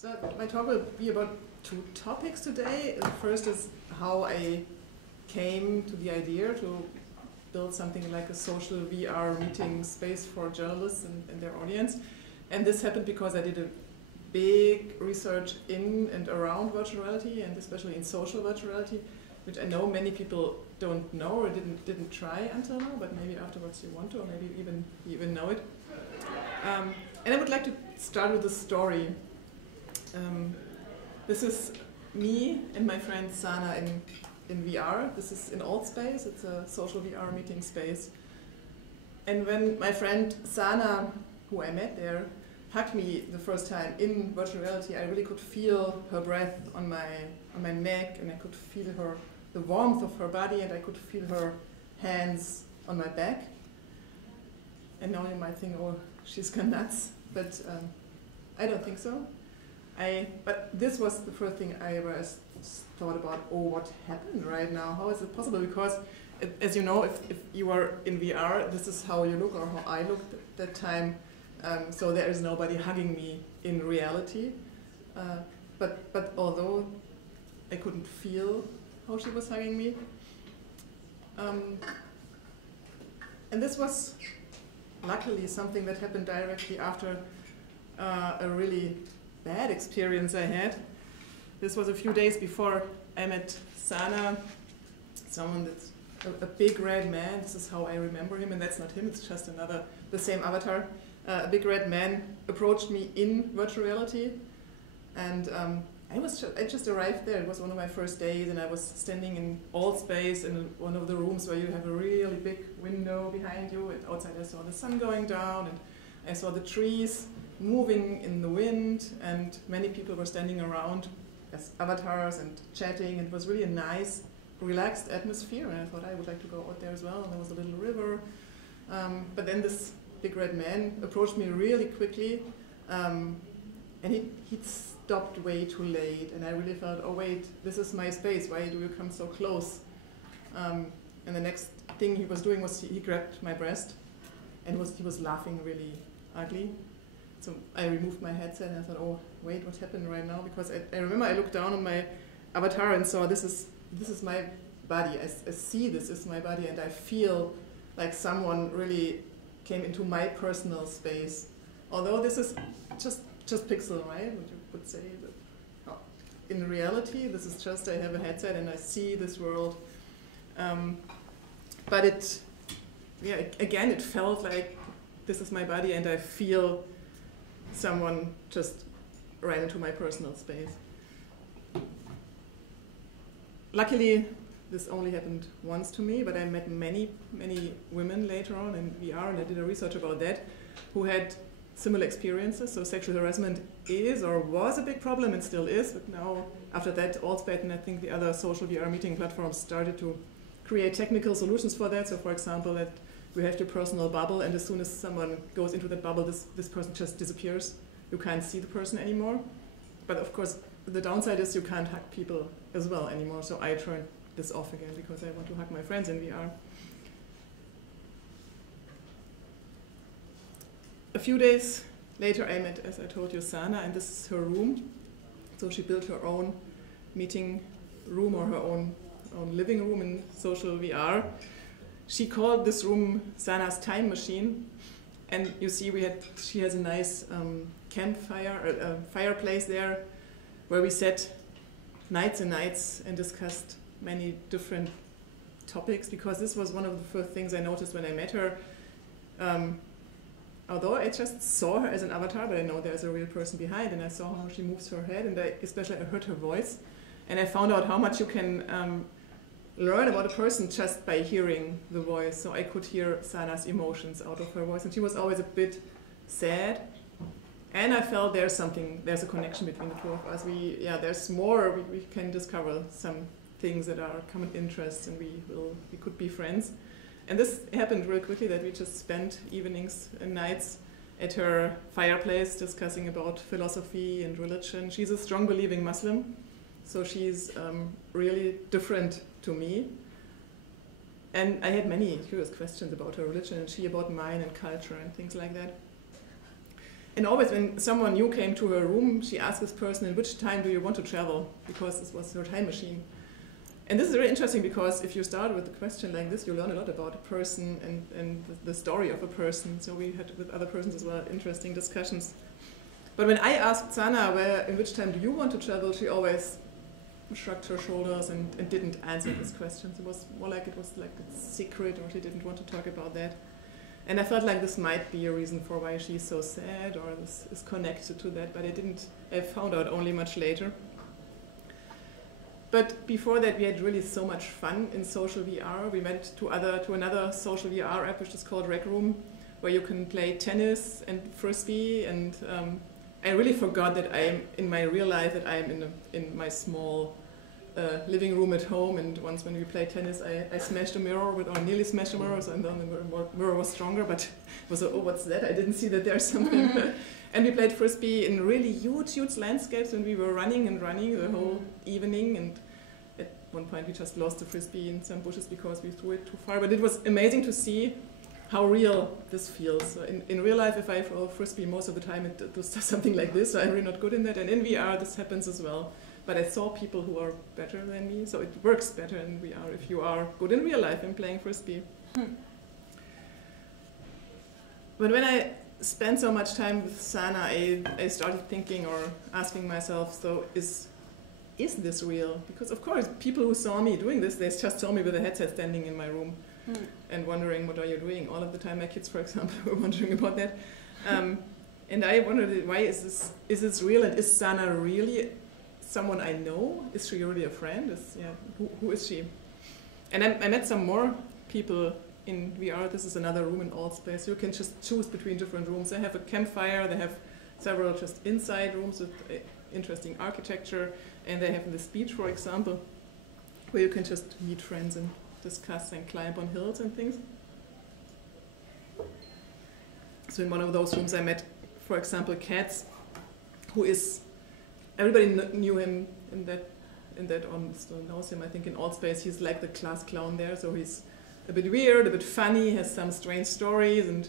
So my talk will be about two topics today. The first is how I came to the idea to build something like a social VR meeting space for journalists and their audience. And this happened because I did a big research in and around virtual reality, and especially in social virtual reality, which I know many people don't know or didn't try until now, but maybe afterwards you want to, or maybe you even know it. And I would like to start with a story. This is me and my friend Sana in VR. This is in Allspace. It's a social VR meeting space. And when my friend Sana, who I met there, hugged me the first time in virtual reality, I really could feel her breath on my neck, and I could feel the warmth of her body, and I could feel her hands on my back. And now you might think, oh, she's gone nuts, but I don't think so. But this was the first thing I ever thought about, oh, what happened right now? How is it possible? Because, as you know, if you are in VR, this is how you look, or how I looked at that time. So there is nobody hugging me in reality. But although I couldn't feel how she was hugging me. And this was luckily something that happened directly after a really bad experience I had. This was a few days before I met Sana, someone that's a big red man. This is how I remember him, and that's not him, it's just the same avatar. A big red man approached me in virtual reality, and I just arrived there. It was one of my first days, and I was standing in Allspace in one of the rooms where you have a really big window behind you, and outside I saw the sun going down, and I saw the trees moving in the wind, and many people were standing around as avatars and chatting. It was really a nice, relaxed atmosphere, and I thought I would like to go out there as well. And there was a little river, but then this big red man approached me really quickly, and he stopped way too late, and I really felt, oh wait, this is my space, why do you come so close? And the next thing he was doing was he grabbed my breast, and he was laughing really ugly. So I removed my headset, and I thought, oh wait, what happened right now? Because I remember I looked down on my avatar and saw this is my body. I see this is my body, and I feel like someone really came into my personal space. Although this is just pixel, right? What you would say. But in reality, this is just I have a headset and I see this world. But again, it felt like this is my body, and I feel someone just ran into my personal space. Luckily, this only happened once to me, but I met many women later on in VR, and I did a research about that, who had similar experiences. So sexual harassment is or was a big problem and still is, but now after that, Allspace and I think the other social VR meeting platforms started to create technical solutions for that. So for example, that we have your personal bubble, and as soon as someone goes into that bubble, this person just disappears. You can't see the person anymore. But of course, the downside is you can't hug people as well anymore. So I turned this off again because I want to hug my friends in VR. A few days later, I met, as I told you, Sana, and this is her room. So she built her own meeting room, or her own living room in social VR. She called this room Sana's time machine, and you see she has a nice campfire, fireplace there, where we sat nights and nights and discussed many different topics, because this was one of the first things I noticed when I met her. Although I just saw her as an avatar, but I know there's a real person behind, and I saw how she moves her head, and especially I heard her voice, and I found out how much you can learn about a person just by hearing the voice. So I could hear Sana's emotions out of her voice, and she was always a bit sad. And I felt there's a connection between the two of us. There's more. We can discover some things that are common interests, and we could be friends. And this happened real quickly, that we just spent evenings and nights at her fireplace discussing about philosophy and religion. She's a strong believing Muslim, so she's really different to me. And I had many curious questions about her religion, and she about mine and culture and things like that. And always when someone new came to her room, she asked this person, in which time do you want to travel? Because this was her time machine. And this is very interesting because if you start with a question like this, you learn a lot about a person and the story of a person. So we had with other persons as well interesting discussions. But when I asked Sana, in which time do you want to travel, she always shrugged her shoulders and didn't answer this question. It was more like it was like a secret, or she didn't want to talk about that. And I felt like this might be a reason for why she's so sad, or this is connected to that, but I found out only much later. But before that, we had really so much fun in social VR. We went to another social VR app, which is called Rec Room, where you can play tennis and frisbee. And I really forgot that I'm in my real life, that I'm in my small living room at home. And once when we played tennis, I smashed a mirror, or nearly smashed a mirror, so and then the mirror was stronger. But it was oh, what's that? I didn't see that there's something. And we played frisbee in really huge landscapes, and we were running the whole evening. And at one point, we just lost the frisbee in some bushes because we threw it too far. But it was amazing to see how real this feels. So in real life, if I throw a frisbee, most of the time it does something like this. So I'm really not good in that. And in VR, this happens as well. But I saw people who are better than me, so it works better in VR if you are good in real life in playing frisbee. But when I spent so much time with Sana, I started thinking or asking myself, so is this real? Because of course, people who saw me doing this, they just saw me with a headset standing in my room and wondering, what are you doing? All of the time, my kids, for example, were wondering about that. And I wondered, why is this real? And is Sana really someone I know? Is she really a friend? Who is she? And I met some more people in VR. This is another room in Allspace. You can just choose between different rooms. They have a campfire. They have several just inside rooms with interesting architecture. And they have this beach, for example, where you can just meet friends and discuss and climb on hills and things. So in one of those rooms I met, for example, Katz, who is, everybody knew him in that still knows him, I think in Allspace. He's like the class clown there, so he's a bit weird, a bit funny, has some strange stories, and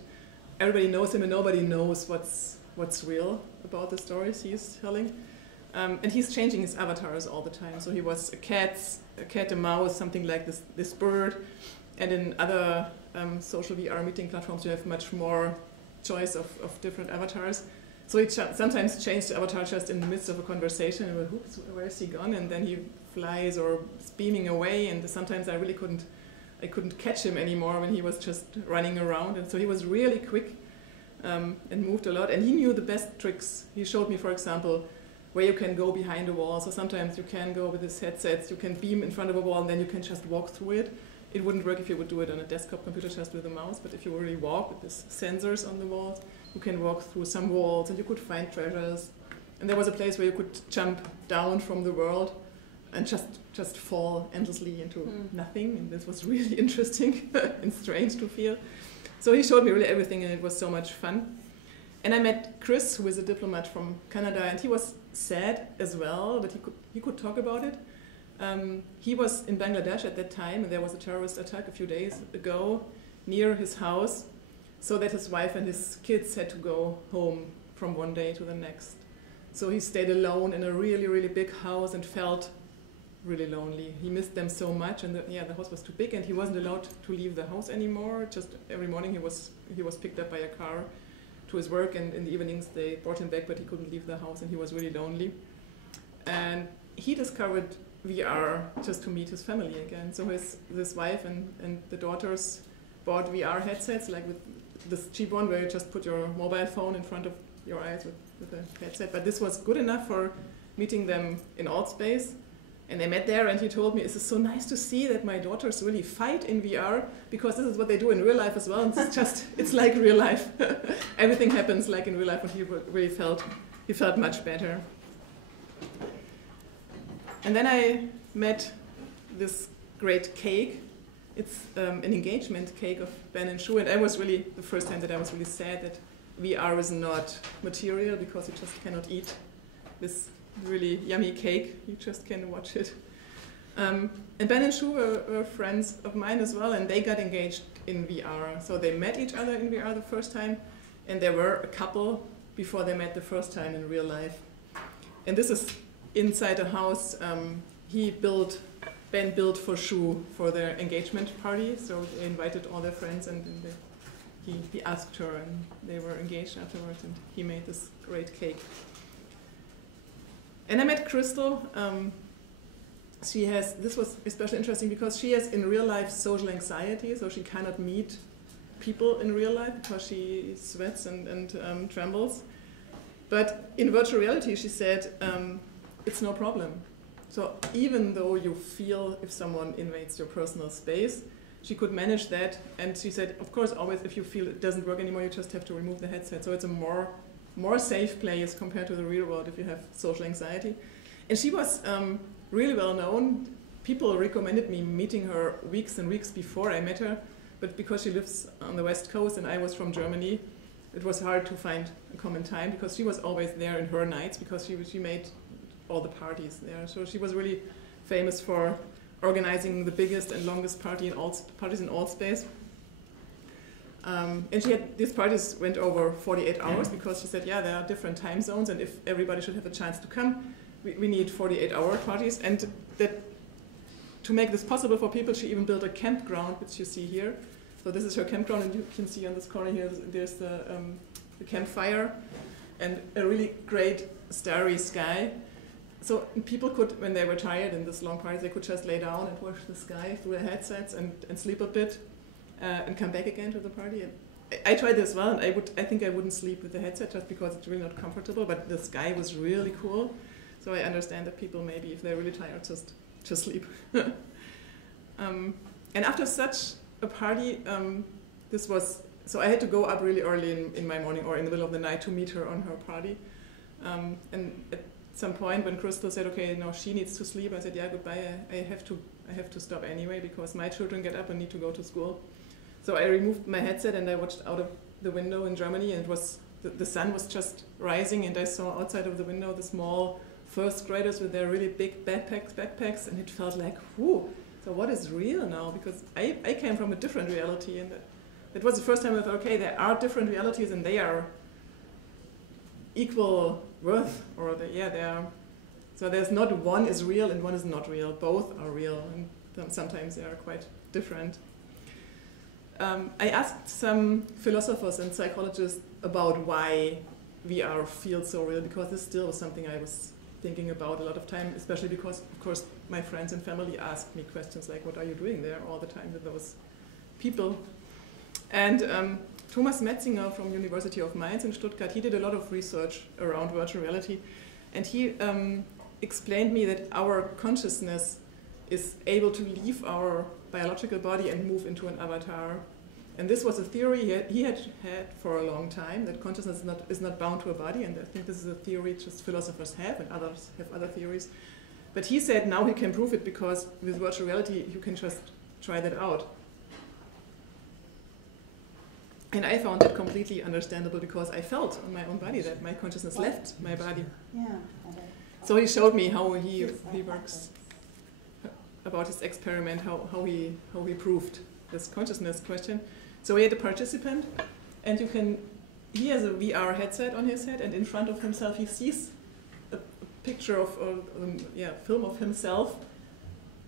everybody knows him and nobody knows what's real about the stories he's telling. And he's changing his avatars all the time. So he was a cat, a mouse, something like this bird. And in other social VR meeting platforms, you have much more choice of different avatars. So he sometimes changed the avatar just in the midst of a conversation. And went, oops, where is he gone? And then he flies or is beaming away. And sometimes I really couldn't catch him anymore when he was just running around. And so he was really quick and moved a lot. And he knew the best tricks. He showed me, for example, where you can go behind a wall. So sometimes you can go with his headsets, you can beam in front of a wall, and then you can just walk through it. It wouldn't work if you would do it on a desktop computer just with a mouse, but if you really walk with these sensors on the walls, you can walk through some walls and you could find treasures. And there was a place where you could jump down from the world and just fall endlessly into nothing. And this was really interesting and strange to feel. So he showed me really everything, and it was so much fun. And I met Chris, who is a diplomat from Canada, and he was sad as well, but he could talk about it. He was in Bangladesh at that time, and there was a terrorist attack a few days ago near his house, so that his wife and his kids had to go home from one day to the next. So he stayed alone in a really, really big house and felt really lonely. He missed them so much, and the house was too big, and he wasn't allowed to leave the house anymore. Just every morning he was picked up by a car to his work, and in the evenings they brought him back, but he couldn't leave the house, and he was really lonely. And he discovered VR just to meet his family again. So his wife and the daughters bought VR headsets, like with this cheap one where you just put your mobile phone in front of your eyes with a headset. But this was good enough for meeting them in Allspace. And they met there, and he told me, it's so nice to see that my daughters really fight in VR, because this is what they do in real life as well. And it's like real life. Everything happens like in real life, and he really felt much better. And then I met this great cake. It's an engagement cake of Ben and Shu, and I was really, the first time that I was really sad that VR is not material, because you just cannot eat this really yummy cake, you just can watch it. And Ben and Shu were friends of mine as well, and they got engaged in VR. So they met each other in VR the first time, and there were a couple before they met the first time in real life. And this is inside a house Ben built for Shu for their engagement party. So they invited all their friends, and he asked her, and they were engaged afterwards, and he made this great cake. And I met Crystal. This was especially interesting because she has in real life social anxiety, so she cannot meet people in real life because she sweats and trembles. But in virtual reality, she said, it's no problem. So even though you feel if someone invades your personal space, she could manage that. And she said, of course, always if you feel it doesn't work anymore, you just have to remove the headset. So it's a more safe place compared to the real world if you have social anxiety. And she was really well known. People recommended me meeting her weeks and weeks before I met her. But because she lives on the West Coast and I was from Germany, it was hard to find a common time because she was always there in her nights because she made all the parties there. So she was really famous for organizing the biggest and longest parties in Allspace. And she had these parties went over 48 hours because she said, yeah, there are different time zones, and if everybody should have a chance to come, we need 48-hour parties. And that to make this possible for people, she even built a campground, which you see here. So this is her campground, and you can see on this corner here, there's the campfire and a really great starry sky. So people could, when they were tired in this long party, they could just lay down and watch the sky through their headsets and sleep a bit and come back again to the party. And I tried this as well, and I think I wouldn't sleep with the headset just because it's really not comfortable, but the sky was really cool. So I understand that people maybe, if they're really tired, just sleep. And after such a party, so I had to go up really early in my morning or in the middle of the night to meet her on her party. And at some point when Crystal said, okay, no, she needs to sleep, I said, yeah, goodbye, I have to stop anyway because my children get up and need to go to school. So I removed my headset and I watched out of the window in Germany, and it was the sun was just rising, and I saw outside of the window the small first graders with their really big backpacks, and it felt like, whew, so what is real now? Because I came from a different reality, and that was the first time I thought, okay, there are different realities and they are equal worth, or they are. So there's not one is real and one is not real. Both are real, and sometimes they are quite different. I asked some philosophers and psychologists about why VR feels so real, because this still was something I was thinking about a lot of time, especially because, of course, my friends and family asked me questions like, what are you doing there all the time with those people? And Thomas Metzinger from University of Mainz in Stuttgart, he did a lot of research around virtual reality, and he explained me that our consciousness is able to leave our biological body and move into an avatar. And this was a theory he had for a long time, that consciousness is not bound to a body, and I think this is a theory just philosophers have, and others have other theories. But he said now he can prove it because with virtual reality you can just try that out. And I found that completely understandable because I felt on my own body that my consciousness left my body. Yeah. So he showed me how he works, about his experiment, how he proved this consciousness question. So he had a participant, and he has a VR headset on his head, and in front of himself he sees a picture of film of himself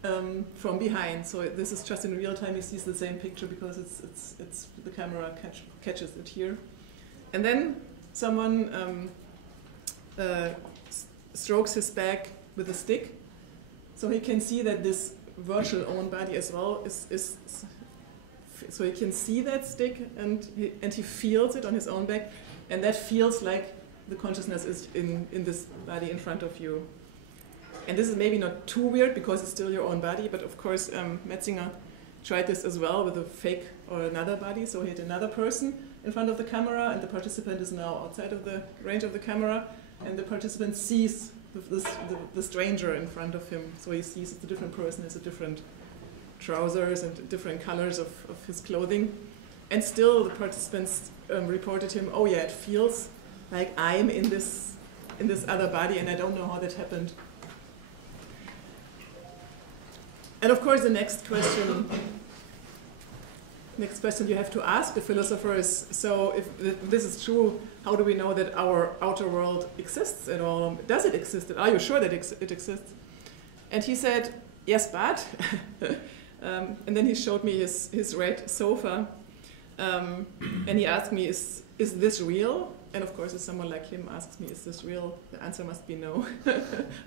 from behind. So this is just in real time. He sees the same picture because it's the camera catches it here, and then someone strokes his back with a stick, so he can see that this virtual own body as well is so he can see that stick, and he feels it on his own back, and that feels like the consciousness is in this body in front of you. And this is maybe not too weird because it's still your own body, but of course Metzinger tried this as well with a fake or another body. So he had another person in front of the camera, and the participant is now outside of the range of the camera, and the participant sees the stranger in front of him. So he sees it's a different person, it's a different trousers and different colors of his clothing. And still the participants reported him, oh yeah, it feels like I'm in this other body, and I don't know how that happened. And of course the next question next question you have to ask the philosopher is, so if this is true, how do we know that our outer world exists at all? Does it exist? Are you sure that it exists? And he said, yes, but. And then he showed me his red sofa. And he asked me, is this real? And of course, if someone like him asks me, is this real? The answer must be no.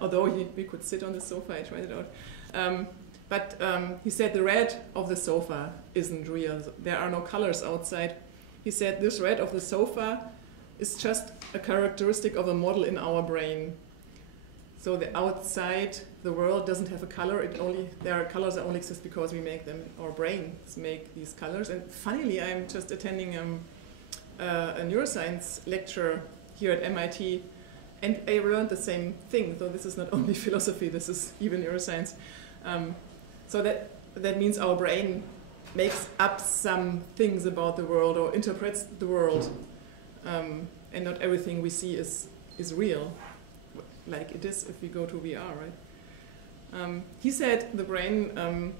Although we could sit on the sofa, I tried it out. But he said the red of the sofa isn't real. There are no colors outside. He said this red of the sofa is just a characteristic of a model in our brain. So the outside, the world doesn't have a color. There are colors that only exist because we make them. Our brains make these colors. And funnily, I'm just attending a neuroscience lecture here at MIT, and I learned the same thing. So this is not only philosophy, this is even neuroscience. So that means our brain makes up some things about the world or interprets the world, and not everything we see is real, like it is if we go to VR, right? He said the brain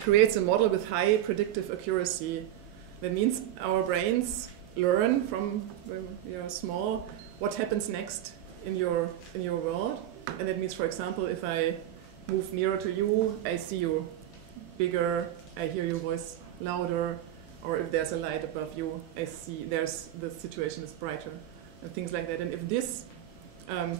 creates a model with high predictive accuracy. That means our brains learn from when we are small what happens next in your world, and that means, for example, if I move nearer to you, I see you bigger, I hear your voice louder, or if there's a light above you, I see the situation is brighter, and things like that. And if these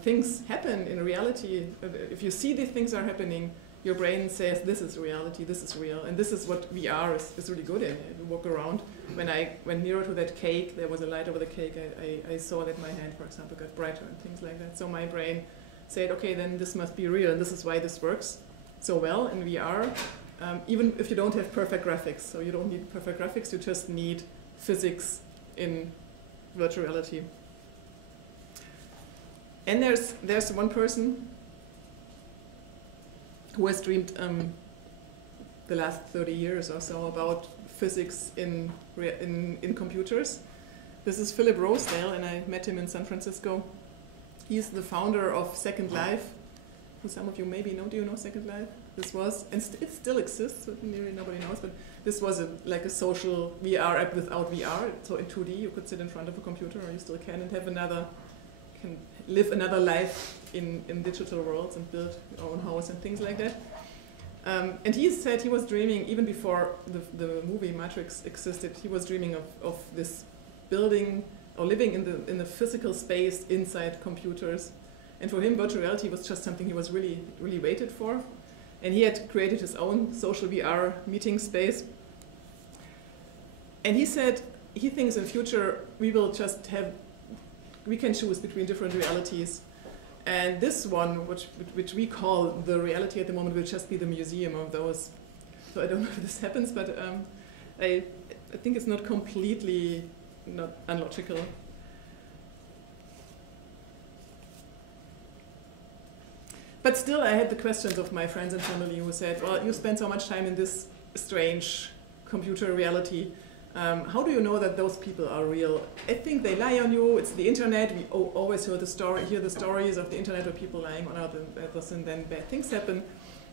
things happen in reality, if you see these things are happening, your brain says this is reality, this is real, and this is what VR is really good in. You walk around. When I went nearer to that cake, there was a light over the cake, I saw that my hand, for example, got brighter and things like that. So my brain said, okay, then this must be real, and this is why this works so well in VR, even if you don't have perfect graphics. So you don't need perfect graphics, you just need physics in virtual reality. And there's one person who has dreamed the last 30 years or so about physics in computers. This is Philip Rosedale, and I met him in San Francisco. He's the founder of Second Life, who some of you maybe know. Do you know Second Life? This was, and it still exists, but nearly nobody knows, but this was like a social VR app without VR. So in 2D, you could sit in front of a computer, or you still can, and can live another life in digital worlds and build your own house and things like that. And he said he was dreaming, even before the movie Matrix existed, he was dreaming of this building or living in the physical space inside computers. And for him, virtual reality was just something he was really, really waited for. And he had created his own social VR meeting space. And he said he thinks in future we will just we can choose between different realities. And this one, which we call the reality at the moment, will just be the museum of those. So I don't know if this happens, but I think it's not completely not unlogical. But still, I had the questions of my friends and family who said, well, you spend so much time in this strange computer reality. How do you know that those people are real? I think they lie on you. It's the internet. We always hear the stories of the internet where people lying on others and then bad things happen.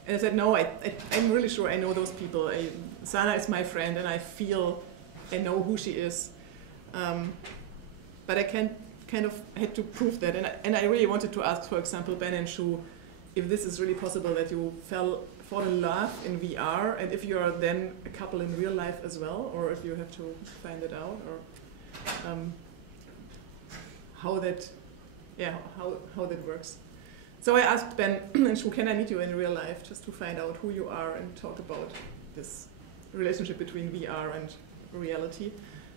And I said, no, I'm really sure I know those people. Sana is my friend, and I know who she is. But I kind of had to prove that. And I really wanted to ask, for example, Ben and Shu, if this is really possible that you fall in love in VR, and if you are then a couple in real life as well, or if you have to find it out, or how that works. So I asked Ben and Shu, can I meet you in real life just to find out who you are and talk about this relationship between VR and reality?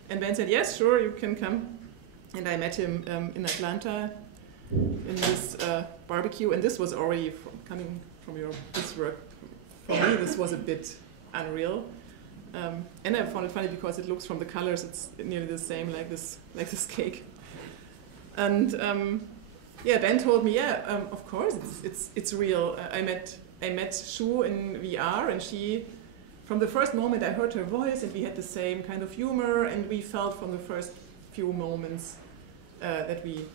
And Ben said, yes, sure, you can come. And I met him in Atlanta in this barbecue, and this was already coming from this work. For me, this was a bit unreal, and I found it funny because it looks from the colors, it's nearly the same like this cake. And Ben told me, of course it's real. I met Shu in VR, and she, from the first moment I heard her voice, and we had the same kind of humor, and we felt from the first few moments that we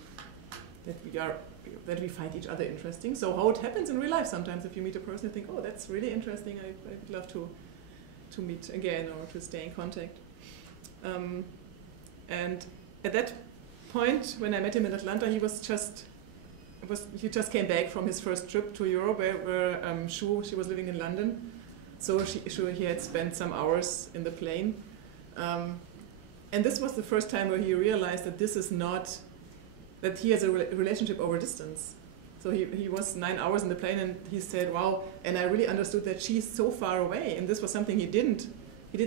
find each other interesting. So how it happens in real life sometimes, if you meet a person, you think, oh, that's really interesting, I'd love to meet again or to stay in contact. And at that point, when I met him in Atlanta, he just came back from his first trip to Europe, where she was living in London. So he had spent some hours in the plane. And this was the first time where he realized that this is not, that he has a relationship over distance. So he was 9 hours in the plane, and he said, wow, and I really understood that she's so far away. And this was something he didn't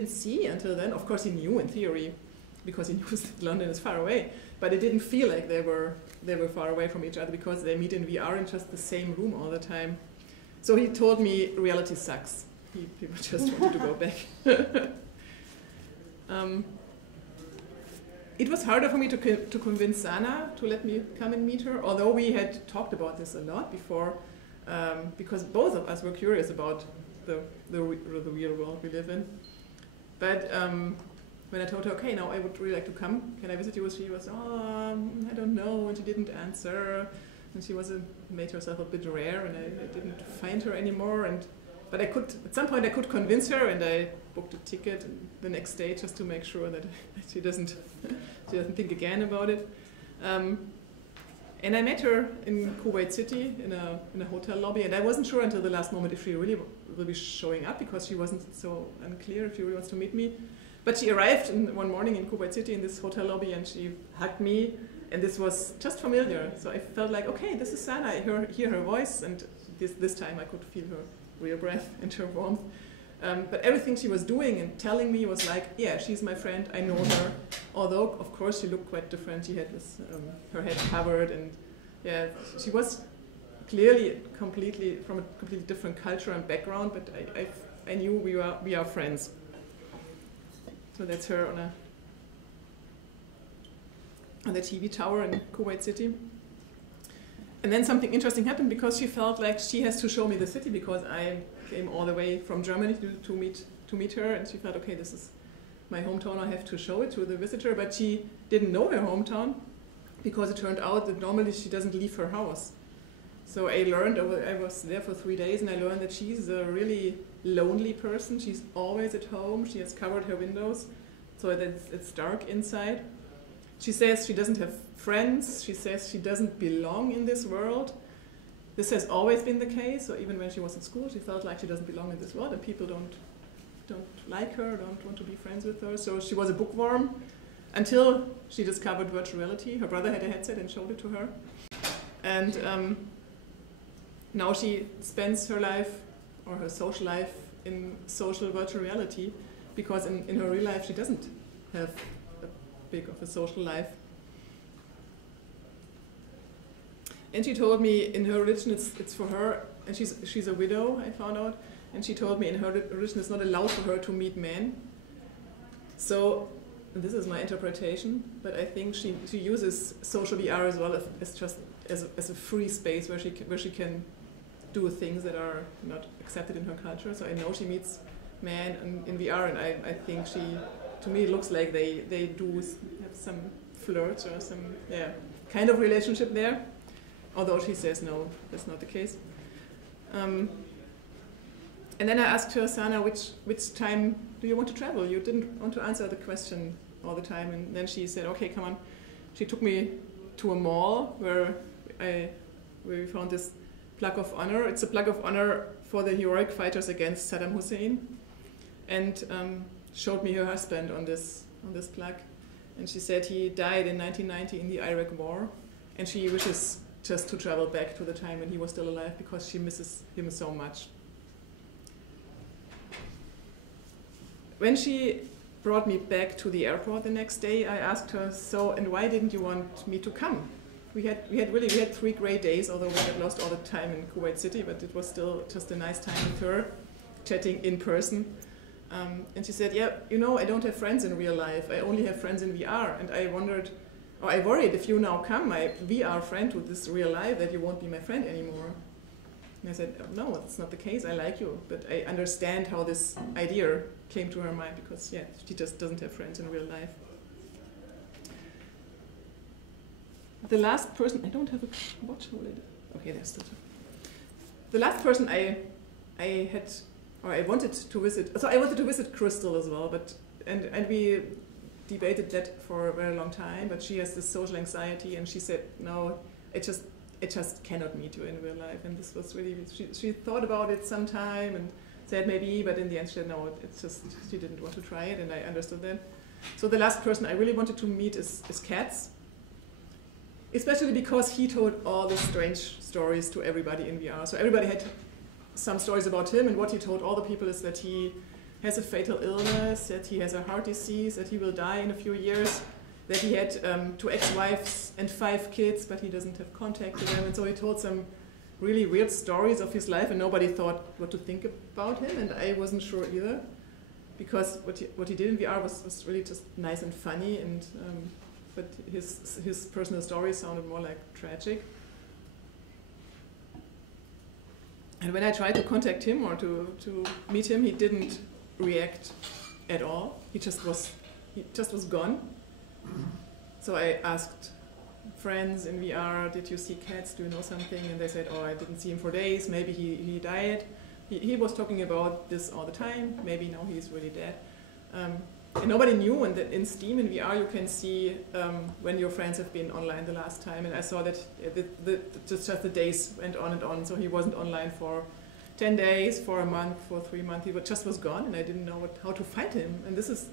see until then. Of course, he knew in theory, because he knew that London is far away. But it didn't feel like they were far away from each other, because they meet in VR in just the same room all the time. So he told me reality sucks. He just wanted to go back. It was harder for me to convince Sana to let me come and meet her, although we had talked about this a lot before, because both of us were curious about the real world we live in. But when I told her, okay, now I would really like to come, can I visit you? She was, oh, I don't know, and she didn't answer, and she made herself a bit rare, and I didn't find her anymore. But at some point I could convince her, and I booked a ticket the next day just to make sure that she doesn't think again about it. And I met her in Kuwait City in a hotel lobby, and I wasn't sure until the last moment if she really will be showing up, because she wasn't so unclear if she really wants to meet me. But she arrived one morning in Kuwait City in this hotel lobby, and she hugged me, and this was just familiar. So I felt like, okay, this is Sana. I hear her voice, and this time I could feel her real breath and her warmth. But everything she was doing and telling me was like, yeah, she's my friend, I know her. Although, of course, she looked quite different. She had this, her head covered, and yeah, she was clearly from a completely different culture and background, but I knew we are friends. So that's her on the TV tower in Kuwait City. And then something interesting happened, because she felt like she has to show me the city, because I came all the way from Germany to meet her, and she felt, okay, this is my hometown, I have to show it to the visitor. But she didn't know her hometown, because it turned out that normally she doesn't leave her house. So I learned, I was there for 3 days, and I learned that she's a really lonely person. She's always at home. She has covered her windows so that it's dark inside. She says she doesn't have friends. She says she doesn't belong in this world. This has always been the case. So even when she was in school, she felt like she doesn't belong in this world, and people don't like her, don't want to be friends with her. So she was a bookworm until she discovered virtual reality. Her brother had a headset and showed it to her. And now she spends her life, or her social life, in social virtual reality, because in her real life she doesn't have a big of a social life. And she told me in her religion it's for her, and she's a widow, I found out, and she told me in her religion it's not allowed for her to meet men. So, and this is my interpretation, but I think she uses social VR as well as just as a free space where she can do things that are not accepted in her culture. So I know she meets men in VR, and I think to me it looks like they do have some flirts or some kind of relationship there, although she says no, that's not the case. And then I asked her, Sana, which time do you want to travel? You didn't want to answer the question all the time. And then she said, okay, come on. She took me to a mall where we found this plaque of honor. It's a plaque of honor for the heroic fighters against Saddam Hussein, and showed me her husband on this plaque. And she said he died in 1990 in the Iraq War, and she wishes just to travel back to the time when he was still alive, because she misses him so much. When she brought me back to the airport the next day, I asked her, so, and why didn't you want me to come? We had 3 great days, although we had lost all the time in Kuwait City, but it was still just a nice time with her, chatting in person. And she said, yeah, you know, I don't have friends in real life. I only have friends in VR. And I worried if you now come, my VR friend to this real life, that you won't be my friend anymore. And I said, oh, no, that's not the case. I like you. But I understand how this idea came to her mind, because, yeah, she just doesn't have friends in real life. The last person, I don't have a watch, hold it. Okay, there's still. The last person I or I wanted to visit. So I wanted to visit Crystal as well, but and we debated that for a very long time. But she has this social anxiety, and she said, no, it just cannot meet you in real life. And this was really, she thought about it some time and said maybe, but in the end she said no, it's just, she didn't want to try it, and I understood that. So the last person I really wanted to meet is Katz, especially because he told all the strange stories to everybody in VR. So everybody had some stories about him, and what he told all the people is that he has a fatal illness, that he has a heart disease, that he will die in a few years, that he had 2 ex-wives and 5 kids, but he doesn't have contact with them. And so he told some really weird stories of his life, and nobody thought what to think about him, and I wasn't sure either, because what he did in VR was really just nice and funny, and but his personal stories sounded more like tragic. And when I tried to contact him or to meet him, he didn't react at all. He just was gone. So I asked friends in VR, did you see Katz? Do you know something? And they said, oh, I didn't see him for days. Maybe he died. He was talking about this all the time. Maybe now he's really dead. And nobody knew. And in Steam, in VR, you can see when your friends have been online the last time. And I saw that just the days went on and on. So he wasn't online for 10 days, for a month, for 3 months. He just was gone, and I didn't know how to find him. And this is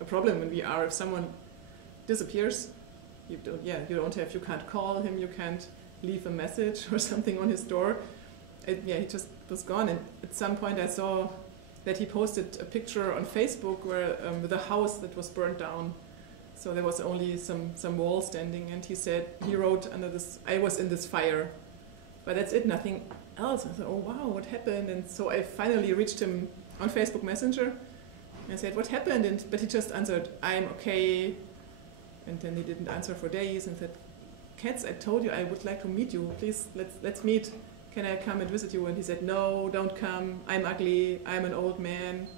a problem in VR. If someone disappears, you can't call him, you can't leave a message or something on his door. He just was gone. And at some point I saw that he posted a picture on Facebook where with a house that was burned down. So there was only some wall standing, and he wrote under this, I was in this fire. But that's it, nothing else. I thought, oh wow, what happened? And so I finally reached him on Facebook Messenger. I said, what happened? But he just answered, I'm okay. And then he didn't answer for days, and said, Katz, I told you I would like to meet you. Please, let's meet. Can I come and visit you? And he said, no, don't come. I'm ugly. I'm an old man.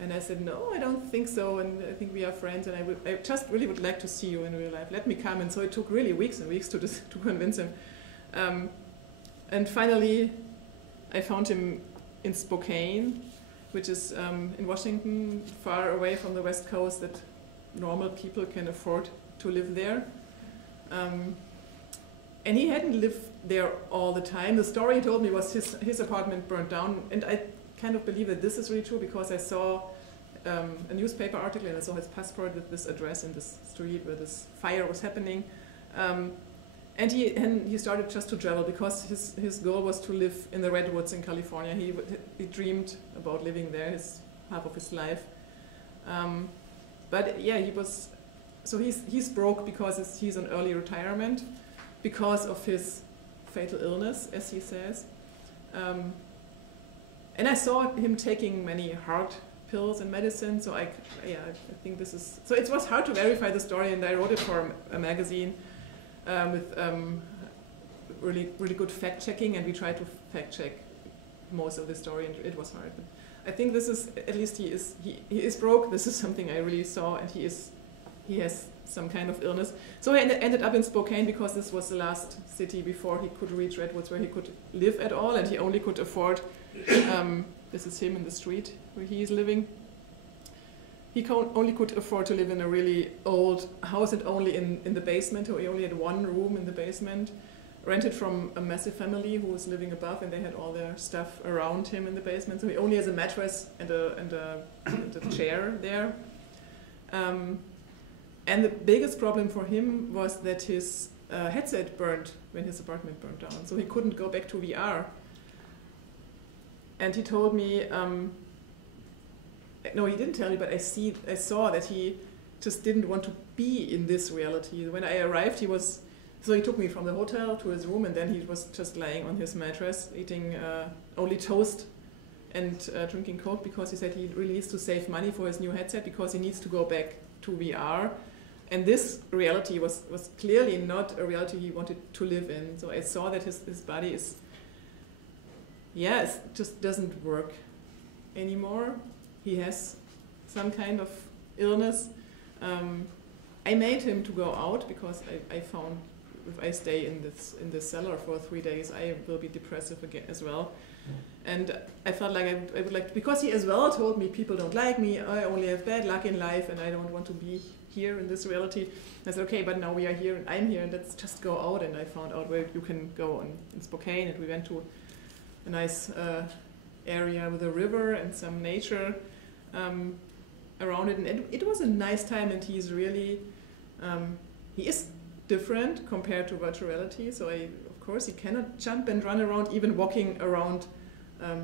And I said, no, I don't think so. And I think we are friends. And I just really would like to see you in real life. Let me come. And so it took really weeks and weeks to convince him. And finally, I found him in Spokane, which is in Washington, far away from the West Coast, that normal people can afford to live there. And he hadn't lived there all the time. The story he told me was his apartment burned down, and I kind of believe that this is really true because I saw a newspaper article and I saw his passport with this address in this street where this fire was happening. And he started just to travel because his goal was to live in the redwoods in California. He dreamed about living there half of his life. But yeah, he's broke because he's on early retirement because of his fatal illness, as he says. And I saw him taking many heart pills and medicine, so I think this is... So it was hard to verify the story, and I wrote it for a magazine with really, really good fact-checking, and we tried to fact-check most of the story, and it was hard. But I think this is, at least he is broke. This is something I really saw, and he has some kind of illness. So he ended up in Spokane because this was the last city before he could reach Redwoods where he could live at all, and he only could afford, this is him in the street where he is living. He only could afford to live in a really old house and only in the basement. He only had one room in the basement, rented from a massive family who was living above, and they had all their stuff around him in the basement. So he only has a mattress and a chair there. And the biggest problem for him was that his headset burned when his apartment burned down. So he couldn't go back to VR. And he told me, no, he didn't tell me, but I saw that he just didn't want to be in this reality. When I arrived, so he took me from the hotel to his room, and then he was just lying on his mattress, eating only toast and drinking Coke, because he said he really needs to save money for his new headset because he needs to go back to VR. And this reality was clearly not a reality he wanted to live in. So I saw that his body it just doesn't work anymore. He has some kind of illness. I made him to go out because I found if I stay in this cellar for 3 days, I will be depressive again as well. And I felt like I would like, because he as well told me people don't like me, I only have bad luck in life, and I don't want to be here in this reality. I said, okay, but now we are here and I'm here, and let's just go out. And I found out where you can go in Spokane, and we went to a nice area with a river and some nature around it. And it was a nice time, and he's really, he is different compared to virtual reality. So of course, he cannot jump and run around. Even walking around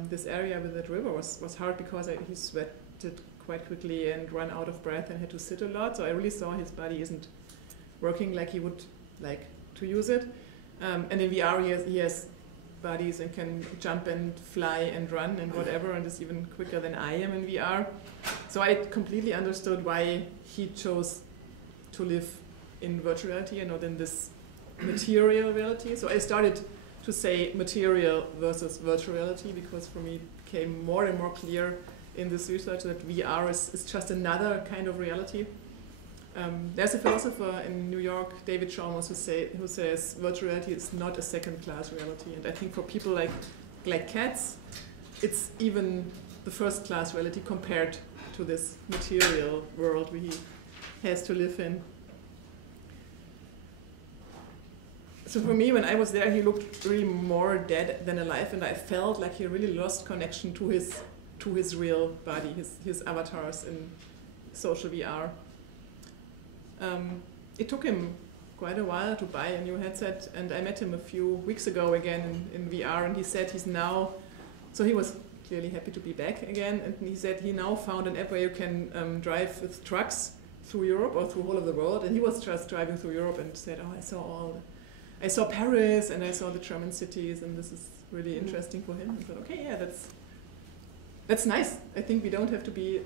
this area with that river was hard, because he sweated quite quickly and ran out of breath and had to sit a lot. So I really saw his body isn't working like he would like to use it. And in VR, he has bodies and can jump and fly and run and whatever, and is even quicker than I am in VR. So I completely understood why he chose to live in virtual reality and not in this material reality. So I started to say material versus virtual reality, because for me it became more and more clear in this research that VR is just another kind of reality. There's a philosopher in New York, David Chalmers, who says virtual reality is not a second-class reality. And I think for people like cats, it's even the first-class reality compared to this material world he has to live in. So for me, when I was there, he looked really more dead than alive, and I felt like he really lost connection to his real body, his avatars in social VR. It took him quite a while to buy a new headset, and I met him a few weeks ago again in VR, and he said he's now, so he was clearly happy to be back again, and he said he now found an app where you can drive with trucks through Europe or through all of the world, and he was just driving through Europe and said, oh, I saw Paris and I saw the German cities, and this is really interesting for him. I thought, okay, yeah, that's nice. I think we don't have to be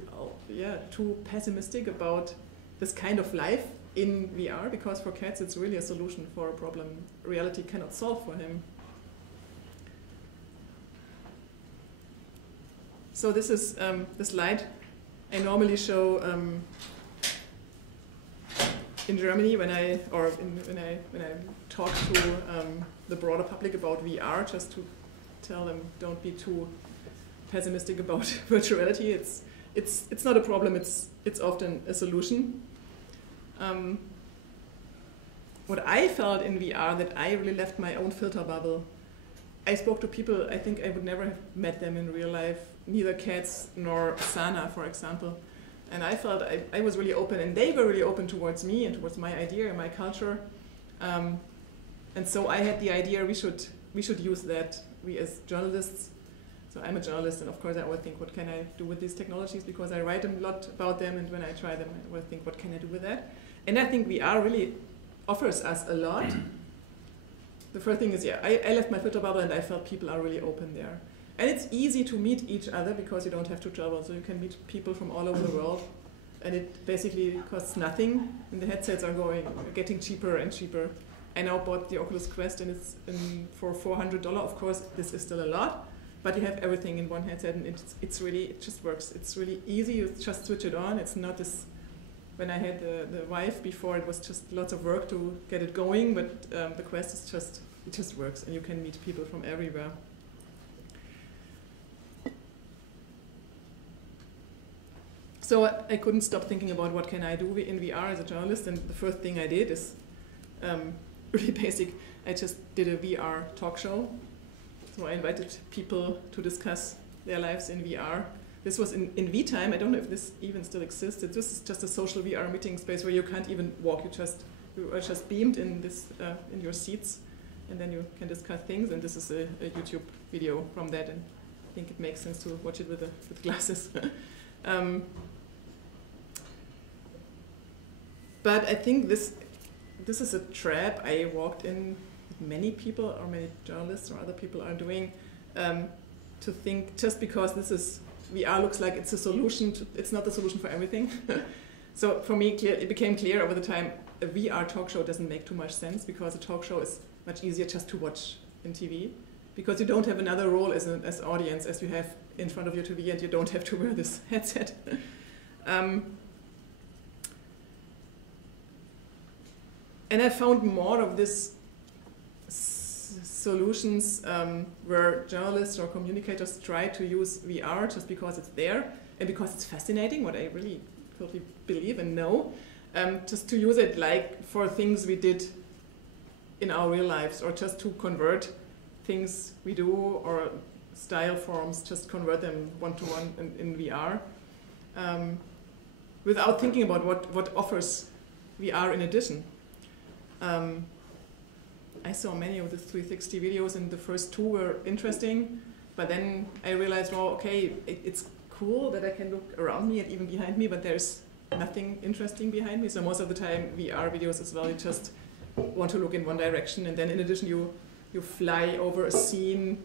too pessimistic about this kind of life in VR, because for cats it's really a solution for a problem reality cannot solve for him. So this is the slide I normally show in Germany when I talk to the broader public about VR, just to tell them don't be too pessimistic about virtual reality. It's not a problem. It's often a solution. What I felt in VR, that I really left my own filter bubble. I spoke to people, I think I would never have met them in real life, neither cats nor Sana, for example. And I felt I was really open, and they were really open towards me and towards my idea and my culture. And so I had the idea we should use that, we as journalists. So I'm a journalist, and of course I always think, what can I do with these technologies? Because I write a lot about them, and when I try them, I always think, what can I do with that? And I think VR really offers us a lot. The first thing is, I left my filter bubble, and I felt people are really open there. And it's easy to meet each other because you don't have to travel, so you can meet people from all over the world, and it basically costs nothing, and the headsets are getting cheaper and cheaper. I now bought the Oculus Quest, and it's for $400. Of course, this is still a lot, but you have everything in one headset, and it just works. It's really easy. You just switch it on. It's not this. When I had the Vive before, it was just lots of work to get it going, but the Quest is just works, and you can meet people from everywhere. So I couldn't stop thinking about what can I do in VR as a journalist, and the first thing I did is really basic. I just did a VR talk show. So I invited people to discuss their lives in VR. This was in VTime. I don't know if this even still exists. This is just a social VR meeting space where you can't even walk. You are just beamed in in your seats, and then you can discuss things. And this is a YouTube video from that, and I think it makes sense to watch it with glasses. But I think this is a trap I walked in that many people or many journalists or other people are doing, to think just because this is VR looks like it's a solution, it's not the solution for everything. So for me, it became clear over the time a VR talk show doesn't make too much sense, because a talk show is much easier just to watch in TV, because you don't have another role as audience as you have in front of your TV, and you don't have to wear this headset. And I found more of this solutions where journalists or communicators try to use VR just because it's there and because it's fascinating, what I really totally believe and know, just to use it like for things we did in our real lives, or just to convert things we do or style forms, just convert them one-to-one in VR, without thinking about what offers VR in addition. I saw many of the 360 videos, and the first two were interesting, but then I realized, well, okay, it's cool that I can look around me and even behind me, but there's nothing interesting behind me. So most of the time, VR videos as well, you just want to look in one direction, and then in addition, you fly over a scene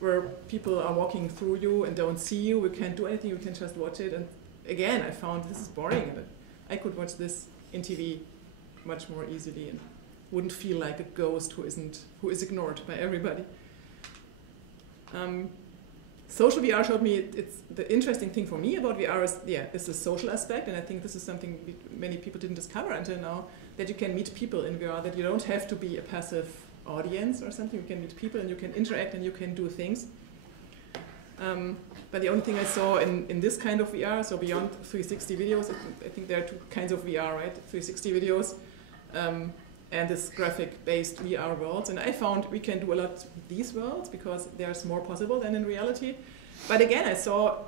where people are walking through you and don't see you. You can't do anything, you can just watch it. And again, I found this is boring, and I could watch this in TV much more easily and wouldn't feel like a ghost who is ignored by everybody. Social VR showed me it's the interesting thing for me about VR is the social aspect, and I think this is something many people didn't discover until now, that you can meet people in VR, that you don't have to be a passive audience or something. You can meet people and you can interact and you can do things. But the only thing I saw in this kind of VR, so beyond 360 videos, I think there are two kinds of VR, right? 360 videos and this graphic-based VR worlds. And I found we can do a lot with these worlds because there's more possible than in reality. But again, I saw,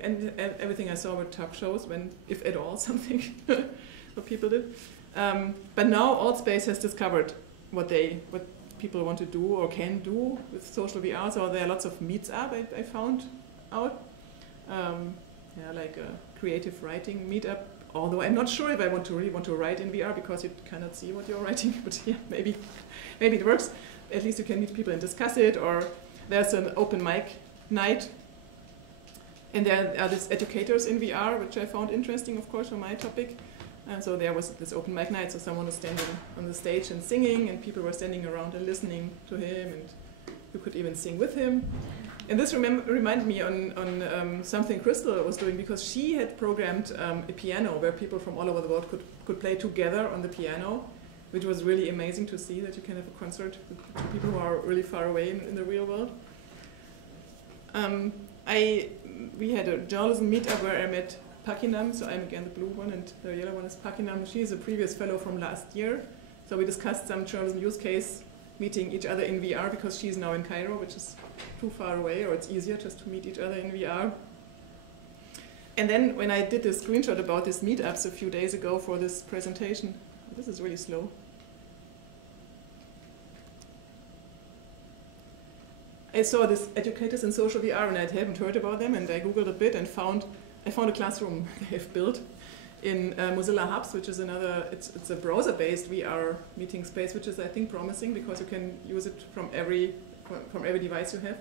and everything I saw were talk shows, when, if at all, something what people did. But now Allspace has discovered what people want to do or can do with social VR. So there are lots of meets up I found out. Like a creative writing meetup. Although I'm not sure if I really want to write in VR because you cannot see what you're writing. But yeah, maybe it works. At least you can meet people and discuss it. Or there's an open mic night. And there are these educators in VR, which I found interesting, of course, for my topic. And so there was this open mic night, so someone was standing on the stage and singing, and people were standing around and listening to him, and you could even sing with him. And this reminded me on something Crystal was doing, because she had programmed a piano where people from all over the world could play together on the piano, which was really amazing to see, that you can have a concert with people who are really far away in the real world. We had a journalism meetup where I met Pakinam, so I'm again the blue one, and the yellow one is Pakinam. She is a previous fellow from last year. So we discussed some journalism use case, meeting each other in VR, because she's now in Cairo, which is too far away, or it's easier just to meet each other in VR. And then when I did this screenshot about these meetups a few days ago for this presentation, this is really slow. I saw these educators in social VR, and I hadn't heard about them, and I Googled a bit and I found a classroom they have built in Mozilla Hubs, which is it's a browser-based VR meeting space, which is, I think, promising because you can use it from every device you have.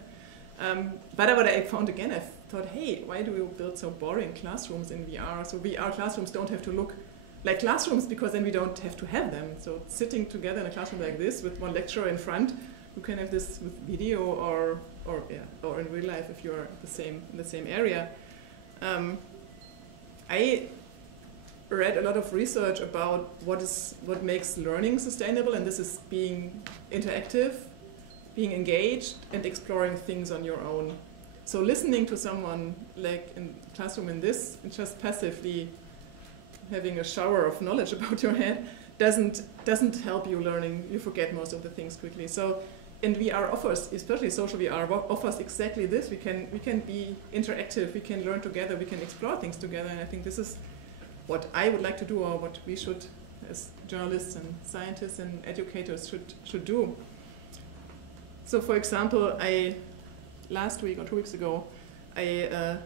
But what I found again, I thought, hey, why do we build so boring classrooms in VR? So VR classrooms don't have to look like classrooms, because then we don't have to have them. So sitting together in a classroom like this with one lecturer in front, you can have this with video or in real life if you're in the same area. I read a lot of research about what makes learning sustainable, and this is being interactive, being engaged, and exploring things on your own. So listening to someone like in classroom in this, and just passively having a shower of knowledge about your head doesn't help you learning. You forget most of the things quickly. So, and VR offers, especially social VR, offers exactly this. We can be interactive, we can learn together, we can explore things together, and I think this is what I would like to do, or what we should, as journalists and scientists and educators, should do. So, for example, last week or 2 weeks ago, I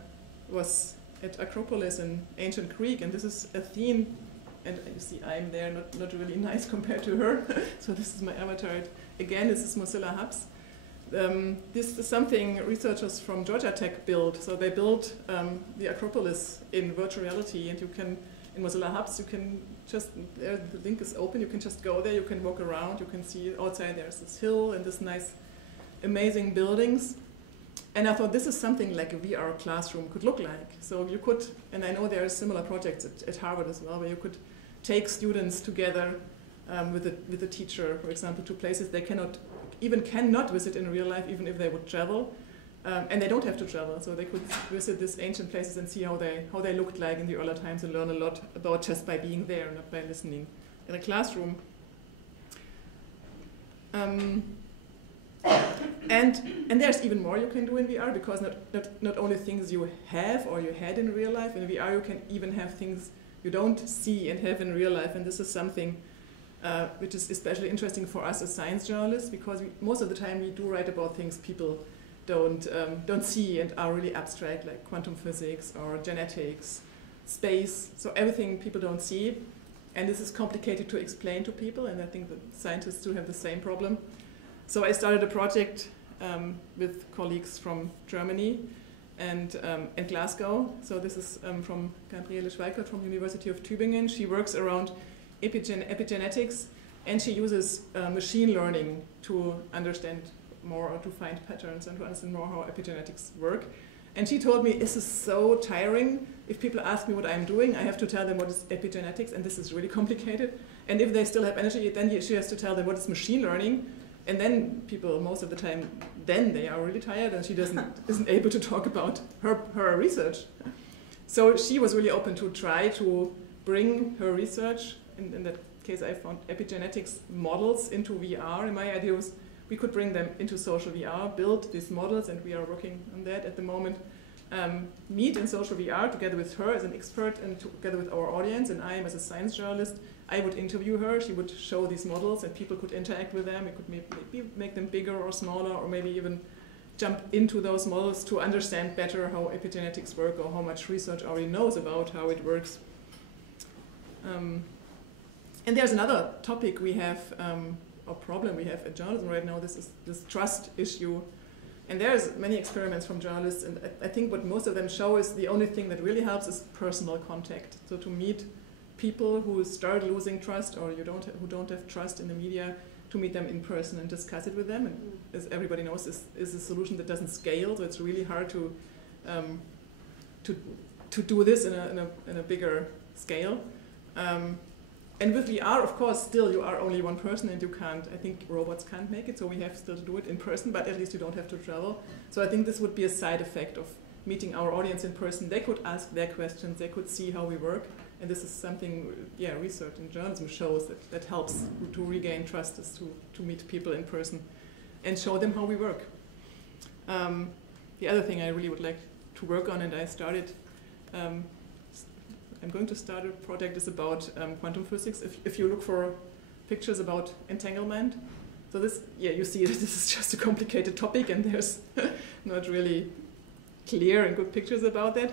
was at Acropolis in ancient Greek, and this is Athene, and you see I'm there, not really nice compared to her. So this is my avatar. Again, this is Mozilla Hubs. This is something researchers from Georgia Tech built. So they built the Acropolis in virtual reality, and you can, in Mozilla Hubs, you can just, the link is open, you can just go there, you can walk around, you can see outside there's this hill and this nice, amazing buildings. And I thought this is something like a VR classroom could look like. So you could, and I know there are similar projects at Harvard as well, where you could take students together with a teacher, for example, to places they cannot even cannot visit in real life, even if they would travel. And they don't have to travel, so they could visit these ancient places and see how they looked like in the earlier times and learn a lot about just by being there, not by listening in a classroom. And there's even more you can do in VR, because not only things you have or you had in real life, in VR you can even have things you don't see and have in real life, and this is something which is especially interesting for us as science journalists, because most of the time we do write about things people don't see and are really abstract, like quantum physics or genetics, space, so everything people don't see. And this is complicated to explain to people, and I think that scientists do have the same problem. So I started a project with colleagues from Germany and Glasgow. So this is from Gabriele Schweikert from University of Tübingen. She works around epigenetics, and she uses machine learning to understand more, or to find patterns and to understand more how epigenetics work. And she told me, this is so tiring. If people ask me what I'm doing, I have to tell them what is epigenetics, and this is really complicated. And if they still have energy, then she has to tell them what is machine learning. And then people, most of the time, then they are really tired, and she isn't able to talk about her research. So she was really open to try to bring her research, in that case I found epigenetics models, into VR, and my idea was we could bring them into social VR, build these models, and we are working on that at the moment. Meet in social VR together with her as an expert and together with our audience, and I am as a science journalist. I would interview her, she would show these models, and people could interact with them. We could maybe make them bigger or smaller, or maybe even jump into those models to understand better how epigenetics work, or how much research already knows about how it works. And there's another topic we have, a problem we have at journalism right now. This is this trust issue. And there's many experiments from journalists, and I think what most of them show is the only thing that really helps is personal contact. So to meet people who start losing trust, or who don't have trust in the media, to meet them in person and discuss it with them. And as everybody knows, is a solution that doesn't scale, so it's really hard to do this in a bigger scale. And with VR, of course, still you are only one person, and I think robots can't make it, so we have still to do it in person, but at least you don't have to travel. So I think this would be a side effect of meeting our audience in person. They could ask their questions, they could see how we work, and this is something, research in journalism shows that helps to regain trust, is to meet people in person and show them how we work. The other thing I really would like to work on, and I started, I'm going to start a project, is about quantum physics. If you look for pictures about entanglement, so this, you see this is just a complicated topic, and there's not really clear and good pictures about that.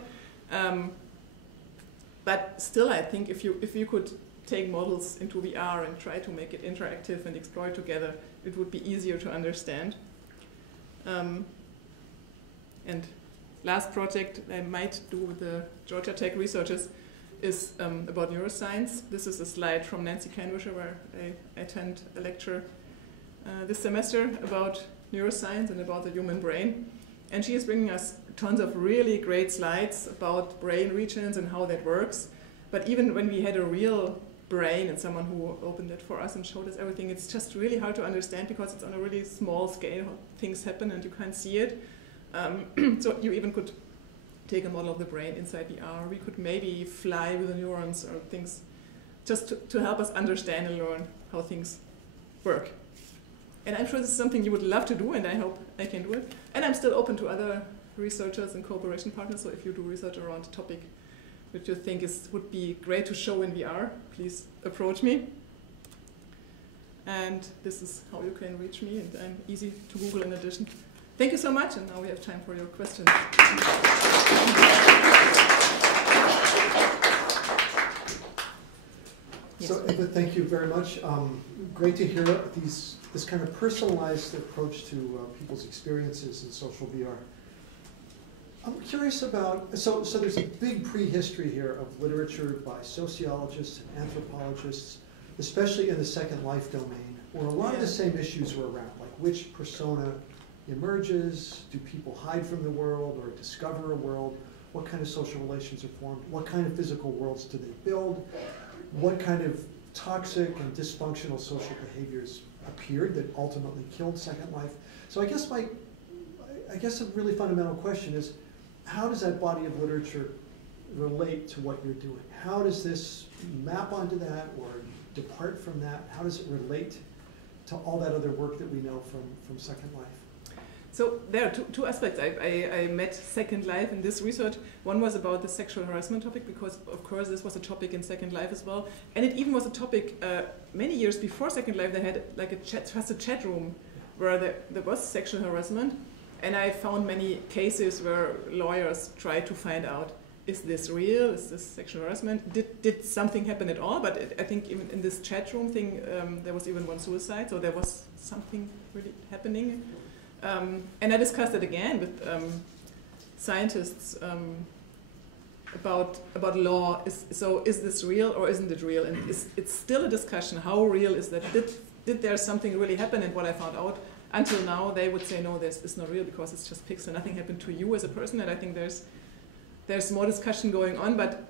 But still, I think if you could take models into VR and try to make it interactive and explore it together, it would be easier to understand. And last project I might do with the Georgia Tech researchers is about neuroscience. This is a slide from Nancy Canwisher, where I attend a lecture this semester about neuroscience and about the human brain. And she is bringing us tons of really great slides about brain regions and how that works. But even when we had a real brain and someone who opened it for us and showed us everything, it's just really hard to understand, because it's on a really small scale how things happen and you can't see it. So you even could take a model of the brain inside VR. We could maybe fly with the neurons or things, just to help us understand and learn how things work. And I'm sure this is something you would love to do, and I hope I can do it. And I'm still open to other researchers and cooperation partners, so if you do research around a topic which you think would be great to show in VR, please approach me. And this is how you can reach me, and I'm easy to Google in addition. Thank you so much, and now we have time for your questions. So, Eva, thank you very much. Great to hear this kind of personalized approach to people's experiences in social VR. I'm curious about, so there's a big prehistory here of literature by sociologists and anthropologists, especially in the Second Life domain, where a lot of the same issues were around, like which persona emerges, do people hide from the world or discover a world, what kind of social relations are formed, what kind of physical worlds do they build, what kind of toxic and dysfunctional social behaviors appeared that ultimately killed Second Life. So I guess a really fundamental question is, how does that body of literature relate to what you're doing? How does this map onto that or depart from that? How does it relate to all that other work that we know from Second Life? So there are two aspects. I met Second Life in this research. One was about the sexual harassment topic, because of course this was a topic in Second Life as well. And it even was a topic many years before Second Life. They had like a chat room where there was sexual harassment. And I found many cases where lawyers tried to find out, is this real? Is this sexual harassment? Did something happen at all? But I think even in this chat room thing, there was even one suicide. So there was something really happening. And I discussed it again with scientists about law. Is this real or isn't it real? And it's still a discussion. How real is that? Did there something really happen? And what I found out until now, they would say no, this is not real because it's just pixel. Nothing happened to you as a person. And I think there's more discussion going on. But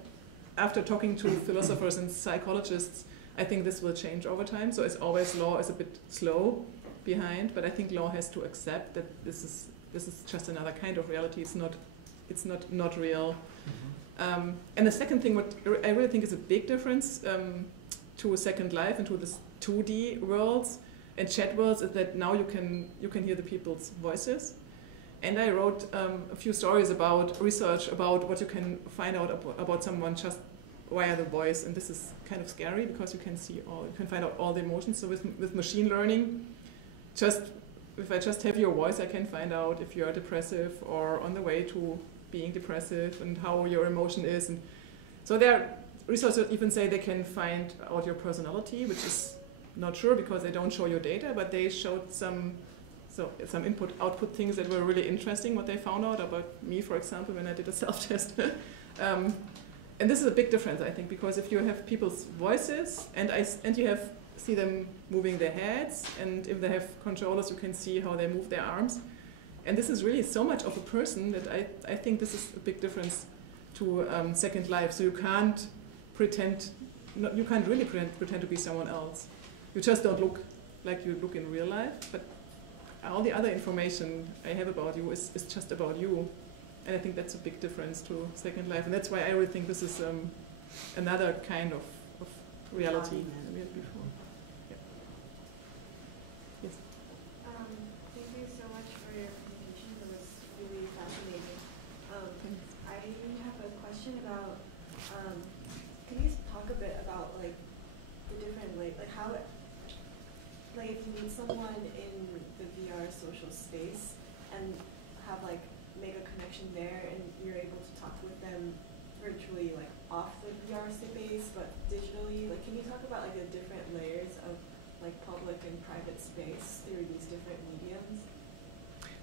after talking to philosophers and psychologists, I think this will change over time. So as always, law is a bit slow behind, but I think law has to accept that this is just another kind of reality. It's not real. Mm-hmm. And the second thing, what I really think is a big difference to Second Life and to this 2D worlds and chat worlds, is that now you can hear the people's voices. And I wrote a few stories about research about what you can find out about someone just via the voice, and this is kind of scary because you can find out all the emotions. So with machine learning, if I just have your voice, I can find out if you are depressive or on the way to being depressive and how your emotion is. And so researchers even say they can find out your personality, which is not sure because they don't show your data, but they showed some input-output things that were really interesting, what they found out about me, for example, when I did a self-test. And this is a big difference, I think, because if you have people's voices and you see them moving their heads, and if they have controllers, you can see how they move their arms. And this is really so much of a person that I think this is a big difference to Second Life. So you can't really pretend to be someone else. You just don't look like you look in real life, but all the other information I have about you is just about you. And I think that's a big difference to Second Life. And that's why I really think this is another kind of reality than we had before. Yeah. Yes. Thank you so much for your presentation. It was really fascinating. I have a question about, can you talk a bit about like the different, like how, like if you meet someone in the VR social space and have like make a connection there, and you're able to talk with them virtually, like off the VR space, but digitally. Like, can you talk about like the different layers of like public and private space through these different mediums?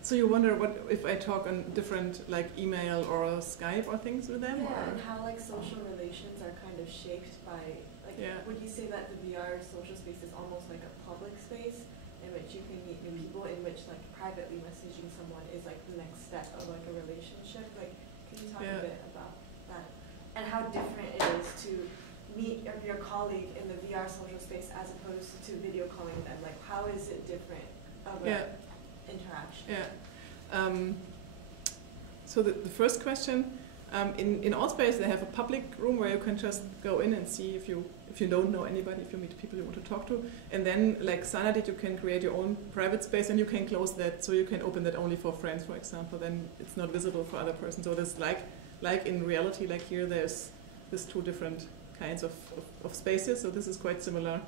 So you wonder what if I talk on different like email or Skype or things with them? Yeah, or? and how like social relations are kind of shaped by like. Yeah. Would you say that the VR social space is almost like a public space in which you can meet new people, in which like privately messaging someone is like the next step of like a relationship? Like, can you talk a bit about that? And how different it is to meet your colleague in the VR social space as opposed to video calling them? Like, how is it different of an interaction? Yeah. So the first question, in Allspace they have a public room where you can just go in and see if you don't know anybody, if you meet people you want to talk to. And then, like Sana did, you can create your own private space and you can close that, so you can open that only for friends, for example. Then it's not visible for other persons. So there's like in reality, like here, there's two different kinds of spaces. So this is quite similar.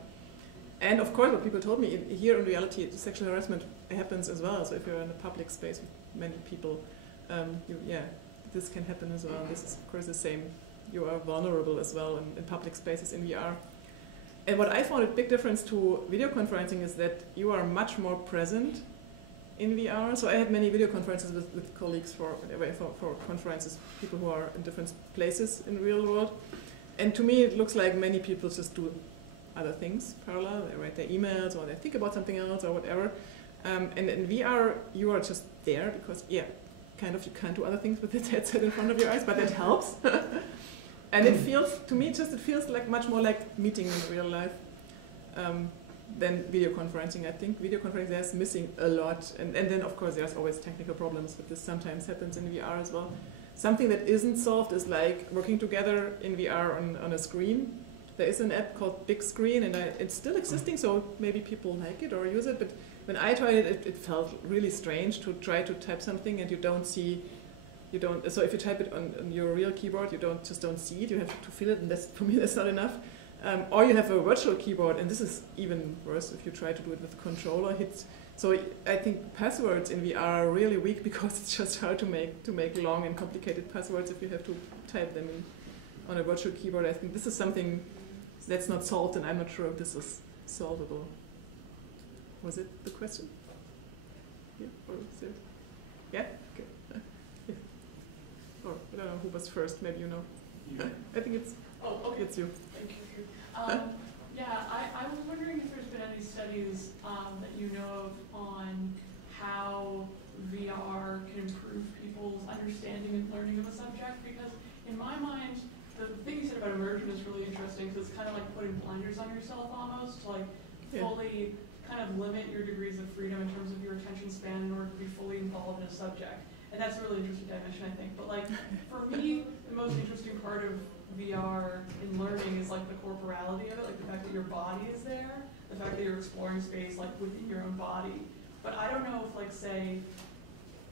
And of course, what people told me, here in reality, sexual harassment happens as well. So if you're in a public space with many people, this can happen as well. This is of course the same. You are vulnerable as well in public spaces in VR. And what I found a big difference to video conferencing is that you are much more present in VR. So I had many video conferences with colleagues for conferences, people who are in different places in the real world. And to me, it looks like many people just do other things parallel. They write their emails or they think about something else or whatever. And in VR, you are just there because, kind of you can't do other things with the headset in front of your eyes, but that helps. And it feels, to me, it feels like much more like meeting in real life. than video conferencing. I think video conferencing is missing a lot. And then, of course, there's always technical problems, but this sometimes happens in VR as well. Something that isn't solved is like working together in VR on a screen. There is an app called Big Screen, and it's still existing, so maybe people like it or use it. But when I tried it, it felt really strange to try to type something and you don't see. So if you type it on your real keyboard, you just don't see it. You have to feel it, and for me that's not enough. Or you have a virtual keyboard, and this is even worse if you try to do it with a controller. So I think passwords in VR are really weak because it's just hard to make long and complicated passwords if you have to type them in on a virtual keyboard. I think this is something that's not solved, and I'm not sure if this is solvable. Was it the question? Yeah. Or is it? Yeah. Okay. Yeah. Or I don't know who was first. Maybe you know. You. I think it's. Oh, okay. It's you. Thank you. Yeah, I was wondering if there's been any studies that you know of on how VR can improve people's understanding and learning of a subject, because in my mind, the thing you said about immersion is really interesting, because it's kind of like putting blinders on yourself almost, to like fully kind of limit your degrees of freedom in terms of your attention span in order to be fully involved in a subject. And that's a really interesting dimension, I think. But like, for me, the most interesting part of VR in learning is like the corporality of it, like the fact that your body is there, the fact that you're exploring space like within your own body. But I don't know if like, say,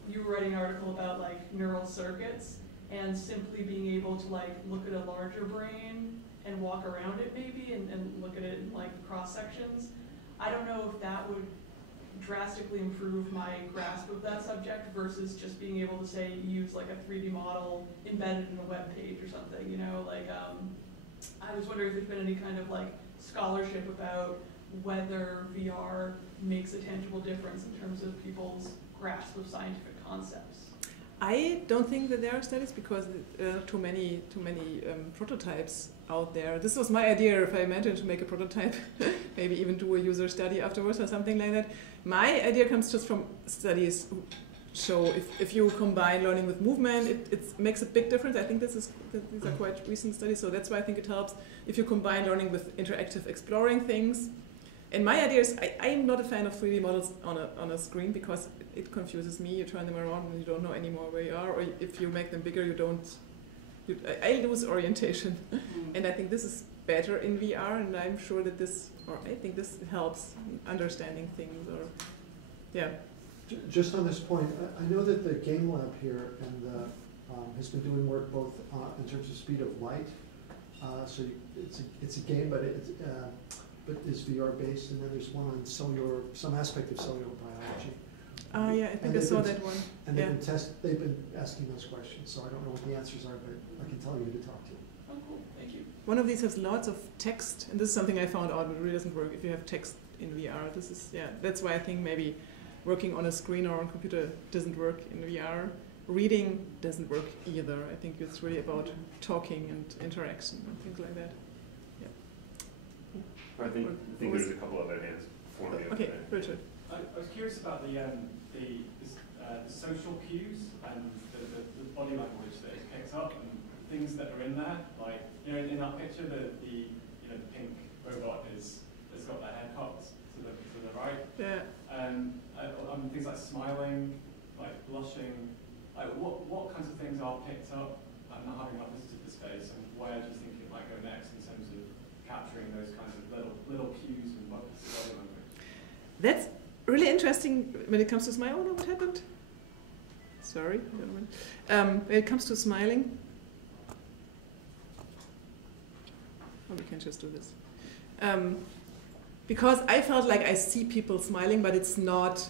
you were writing an article about like neural circuits and simply being able to like look at a larger brain and walk around it maybe and look at it in like cross sections. I don't know if that would drastically improve my grasp of that subject versus just being able to say use like a 3D model embedded in a web page or something, you know, like I was wondering if there's been any kind of like scholarship about whether VR makes a tangible difference in terms of people's grasp of scientific concepts. I don't think that there are studies because there are too many prototypes out there. This was my idea if I imagined to make a prototype, maybe even do a user study afterwards or something like that. My idea comes just from studies who show if you combine learning with movement, it makes a big difference. I think these are quite recent studies, so that's why I think it helps if you combine learning with interactive exploring things. And my idea is, I'm not a fan of 3D models on a screen because it confuses me. You turn them around and you don't know anymore where you are, or if you make them bigger, I lose orientation. And I think this is better in VR, and I'm sure that I think this helps understanding things, or, yeah. Just on this point, I know that the Game Lab here has been doing work both in terms of speed of light. So it's a game, but is VR based, and then there's one on some aspect of cellular biology. Yeah, I think I saw that one. And they've been asking those questions, so I don't know what the answers are, but I can tell you who to talk to. Oh, cool. Thank you. One of these has lots of text, and this is something I found out, but it really doesn't work if you have text in VR. That's why I think maybe working on a screen or on a computer doesn't work in VR. Reading doesn't work either. I think it's really about talking and interaction and things like that. I think there's a couple other hands for me. Okay, Richard. I was curious about the social cues and the body language that it picks up and things that are in there. Like, you know, in that picture, the pink robot has got their head cocked to the right. Yeah. Things like smiling, like blushing. Like what kinds of things are picked up and having not visited the space, and where do you think it might go next in terms of capturing those kinds of little cues and body language? That's really interesting when it comes to smiling. Oh no, what happened? Sorry, when it comes to smiling. Oh, we can just do this. Because I felt like I see people smiling, but that's not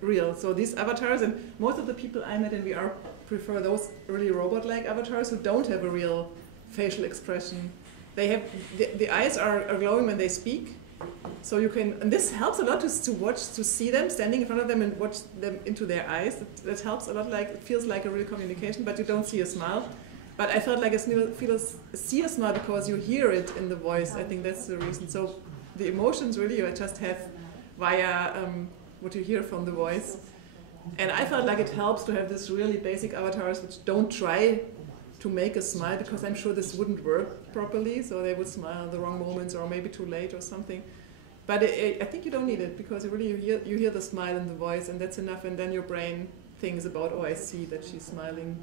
real. So these avatars, and most of the people I met in VR prefer those really robot-like avatars who don't have a real facial expression. They have the eyes are glowing when they speak, so you can. And this helps a lot to see them standing in front of them and watch them into their eyes. That helps a lot. Like it feels like a real communication, but you don't see a smile. But I felt like I see a smile because you hear it in the voice. I think that's the reason. So the emotions really you just have via what you hear from the voice. And I felt like it helps to have this really basic avatars which don't try to make a smile, because I'm sure this wouldn't work properly, so they would smile at the wrong moments or maybe too late or something. But I think you don't need it, because you hear the smile in the voice, and that's enough, and then your brain thinks about, oh, I see that she's smiling.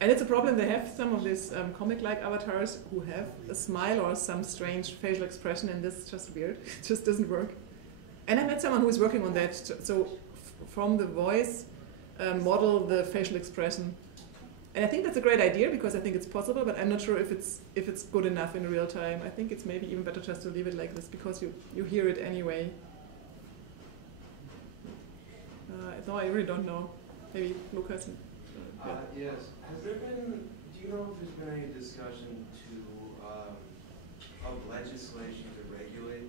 And it's a problem. They have some of these comic-like avatars who have a smile or some strange facial expression, and this is just weird. It just doesn't work. And I met someone who is working on that. So from the voice, model the facial expression. And I think that's a great idea, because I think it's possible, but I'm not sure if it's good enough in real time. I think it's maybe even better just to leave it like this, because you hear it anyway. No, I really don't know. Maybe Lucas. Yes. Has there been, do you know if there's been any discussion of legislation to regulate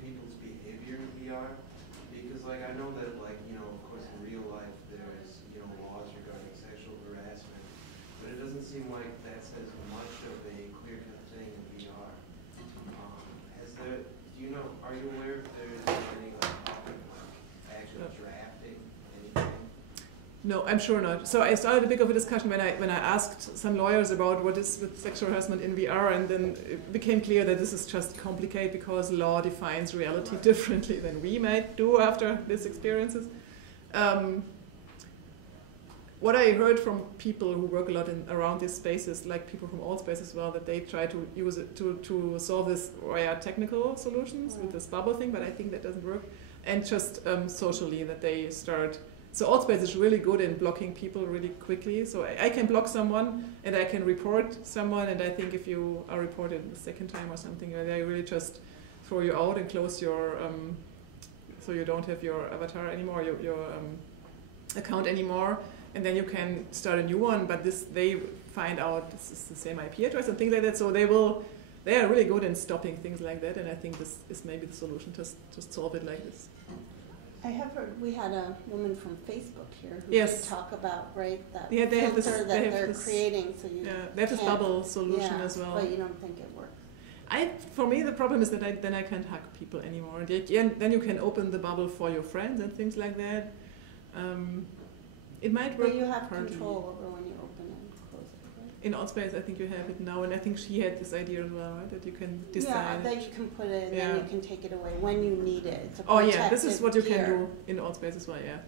people's behavior in VR? Because, like, I know that, like, you know, of course, in real life, there's, you know, laws regarding sexual harassment, but it doesn't seem like that's as much of a clear-cut thing in VR. Do you know, are you aware if there's any, like actual drafting, anything? No, I'm sure not. So I started a bit of a discussion when I asked some lawyers about what is with sexual harassment in VR, and then it became clear that this is just complicated because law defines reality differently than we might do after these experiences. What I heard from people who work a lot around these spaces, like people from Allspace as well, that they try to use it to solve this via technical solutions with this bubble thing, but I think that doesn't work. And just socially, that they start. So Allspace is really good in blocking people really quickly. So I can block someone and I can report someone, and I think if you are reported the second time or something, they really just throw you out and close your, so you don't have your avatar anymore, your account anymore, and then you can start a new one. But they find out this is the same IP address and things like that. So they are really good in stopping things like that, and I think this is maybe the solution, just solve it like this. I have heard, we had a woman from Facebook here who Yes. could talk about, right, that Yeah, they have filter this- that they have they're this- creating, so you They have this can't- bubble solution as well. But you don't think it works. For me, the problem is that then I can't hug people anymore. Then you can open the bubble for your friends and things like that. It might work. But you have partly. control over when you open and close it, right? In Allspace, I think you have it now, and I think she had this idea as well, right? That you can Yeah, decide. that you can put it and Yeah. then you can take it away when you need it. It's a Oh yeah, this is protected what you can gear. do in Allspace as well, yeah.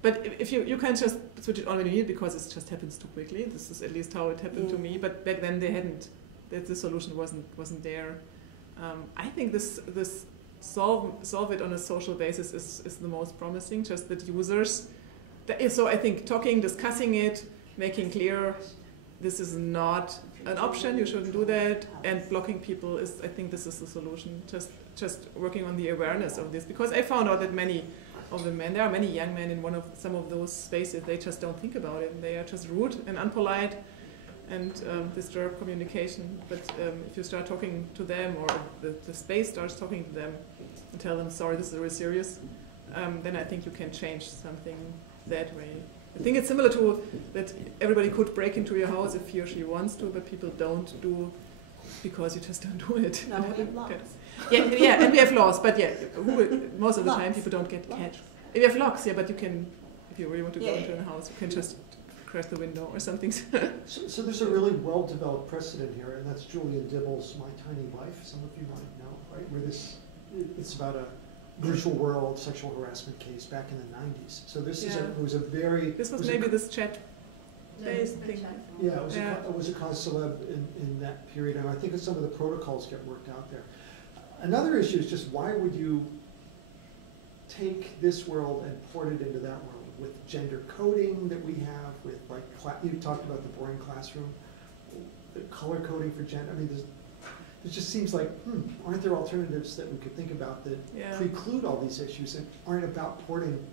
But if you can just switch it on when you need it, because it just happens too quickly. This is at least how it happened to me. But back then they hadn't. The solution wasn't there. I think this solve it on a social basis is the most promising. Just that users. So I think discussing it, making clear this is not an option. You shouldn't do that, and blocking people is. I think this is the solution. Just working on the awareness of this, because I found out that many of the men, there are many young men in some of those spaces, they just don't think about it. They are just rude and unpolite and disturb communication. But if you start talking to them, or the space starts talking to them and tell them, sorry, this is really serious, then I think you can change something that way. I think it's similar to that everybody could break into your house if he or she wants to, but people don't do because you just don't do it. No, we have laws. Yeah, and we have laws, but yeah, most of the time Locks. people don't get Locks. catch. We have locks, yeah, but you can, if you really want to go Yeah, into yeah. a house, you can just crash the window or something. So there's a really well-developed precedent here, and that's Julian Dibble's My Tiny Life, some of you might know, right? Where it's about a virtual world sexual harassment case back in the 90s. So this Yeah. was a very... This was a maybe this chat-based thing. Yeah, Yeah. it was a cause célèbre in that period, and I think some of the protocols get worked out there. Another issue is just why would you take this world and port it into that world with gender coding that we have, with like, you talked about the boring classroom, the color coding for gender. I mean, it just seems like, aren't there alternatives that we could think about that Yeah. preclude all these issues and aren't about porting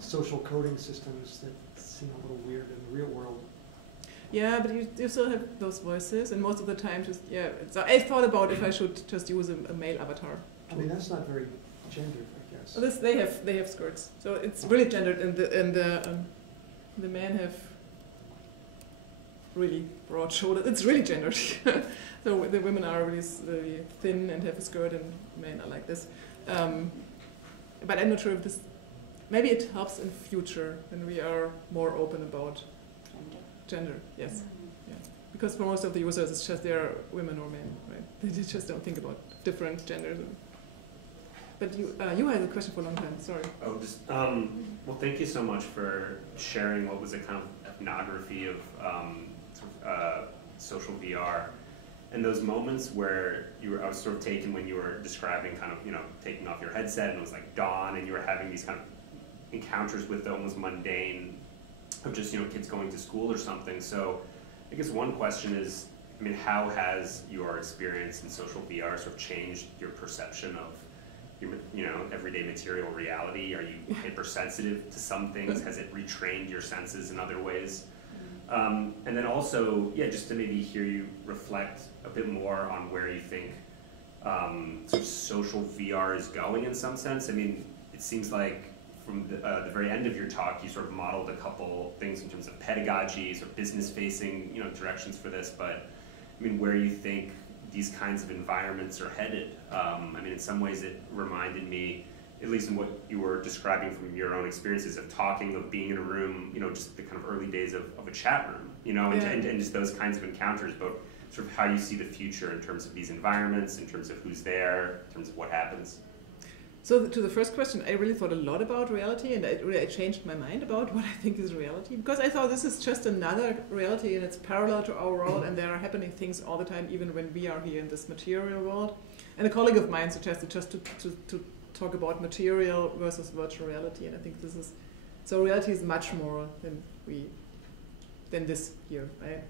social coding systems that seem a little weird in the real world? Yeah, but you still have those voices, and most of the time, So I thought about if I should just use a male avatar. I mean, that's not very gendered, I guess. Well, they have skirts, so it's really gendered, and the men have really broad shoulders. It's really gendered. So the women are really thin and have a skirt, and men are like this. But I'm not sure if this. Maybe it helps in future when we are more open about gender. Yes, yeah. Because for most of the users, it's just they're women or men, right? They just don't think about different genders. but you had a question for a long time. Sorry. Oh, just well, thank you so much for sharing what was a kind of ethnography of social VR, and those moments where I was sort of taken when you were describing kind of taking off your headset and it was like dawn and you were having these kind of encounters with the almost mundane of just kids going to school or something. So I guess one question is, I mean, how has your experience in social VR sort of changed your perception of your, everyday material reality? Are you hypersensitive to some things? Has it retrained your senses in other ways? And then also, just to maybe hear you reflect a bit more on where you think sort of social VR is going in some sense. I mean, it seems like from the very end of your talk, you sort of modeled a couple things in terms of pedagogy, sort of business-facing, directions for this. But I mean, where you think these kinds of environments are headed? I mean, in some ways, it reminded me, at least in what you were describing from your own experiences of talking, of being in a room, just the kind of early days of a chat room, and just those kinds of encounters, but sort of how you see the future in terms of these environments, in terms of who's there, in terms of what happens. So to the first question, I really thought a lot about reality, and I changed my mind about what I think is reality, because I thought this is just another reality and it's parallel to our world, and there are happening things all the time, even when we are here in this material world. And a colleague of mine suggested just to talk about material versus virtual reality, and I think so reality is much more than this here, right?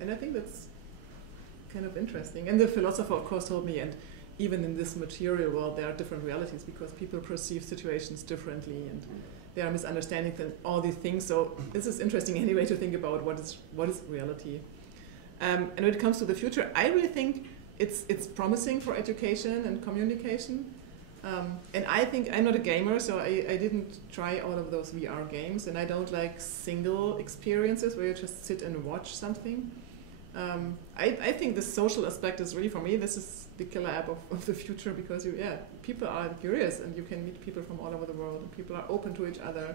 And I think that's kind of interesting. And the philosopher, of course, told me, and even in this material world, there are different realities because people perceive situations differently, and there are misunderstandings and all these things. So this is interesting anyway to think about what is reality. And when it comes to the future, I really think it's promising for education and communication. And I think I'm not a gamer, so I didn't try all of those VR games, and I don't like single experiences where you just sit and watch something. I think the social aspect is really, for me, this is the killer app of the future, because people are curious and you can meet people from all over the world and people are open to each other.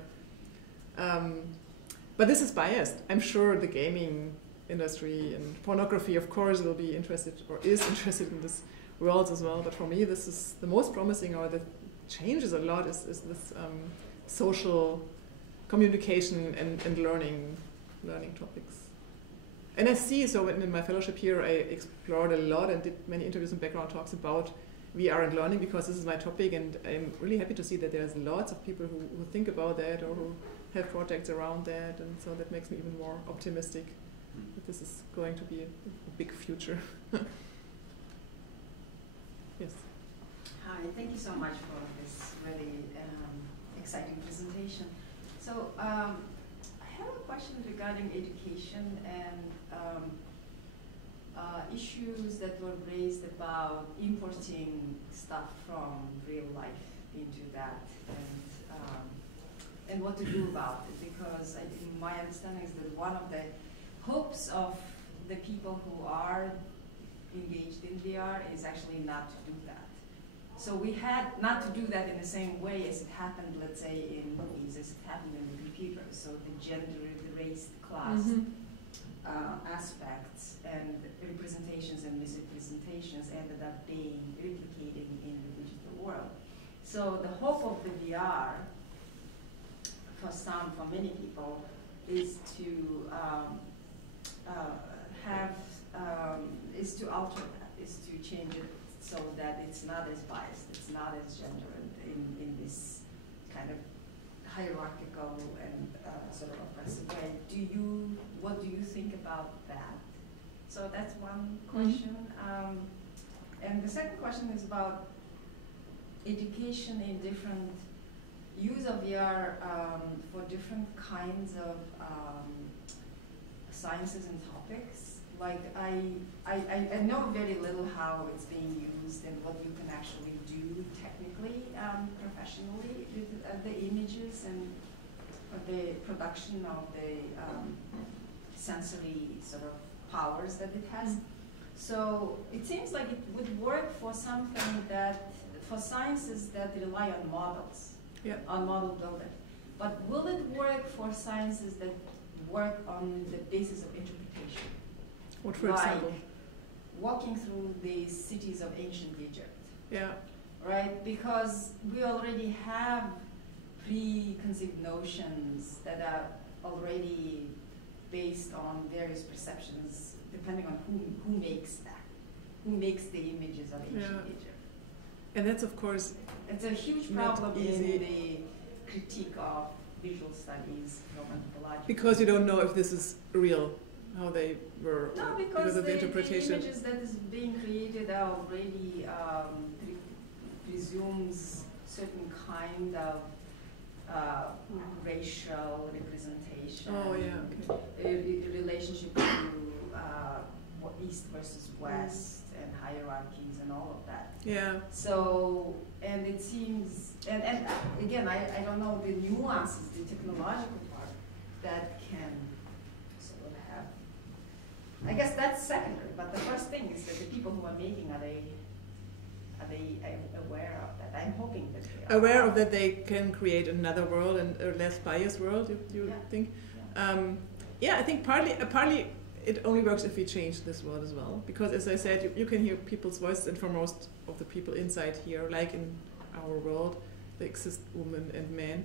But this is biased. I'm sure the gaming industry and pornography, of course, will be interested or is interested in this world as well. But for me, this is the most promising, or that changes a lot, is this social communication and learning topics. And I see, so in my fellowship here, I explored a lot and did many interviews and background talks about VR and learning, because this is my topic, and I'm really happy to see that there's lots of people who think about that or who have projects around that, and so that makes me even more optimistic that this is going to be a big future. Yes. Hi, thank you so much for this really exciting presentation. So I have a question regarding education and issues that were raised about importing stuff from real life into that, and what to do about it, because my understanding is that one of the hopes of the people who are engaged in VR is actually not to do that. So we had not to do that in the same way as it happened, let's say, in movies, as it happened in the computers. So the gender, the race, the class aspects and representations and misrepresentations ended up being replicated in the digital world. So the hope of the VR, for many people, is to is to alter that, is to change it so that it's not as biased, it's not as gendered in this kind of hierarchical and sort of oppressive way. What do you think about that? So that's one question. And the second question is about education in different use of VR for different kinds of sciences and topics. Like I know very little how it's being used and what you can actually do technically, professionally with the images and the production of the sensory sort of powers that it has. So it seems like it would work for something for sciences that rely on models, on model building. But will it work for sciences that work on the basis of interpretation? What, for example? Walking through the cities of ancient Egypt. Yeah. right? Because we already have preconceived notions that are already based on various perceptions, depending on who makes that, who makes the images of ancient Egypt. And that's, of course, it's a huge problem in the critique of visual studies, film anthropology. Because you don't know if this is real, how they were, no, because of the interpretation. The images that is being created are already presumes certain kind of racial representation. Oh yeah, okay. Relationship to East versus West and hierarchies and all of that. Yeah. So, and it seems, and again, I don't know the nuances, the technological part that can sort of have. I guess that's secondary, but the first thing is that the people who are making, are they aware of that? I'm hoping that they are. Aware of that they can create another world and a less biased world, you think? Yeah, I think partly it only works if we change this world as well. Because as I said, you can hear people's voices, and for most of the people inside here, like in our world, there exist women and men.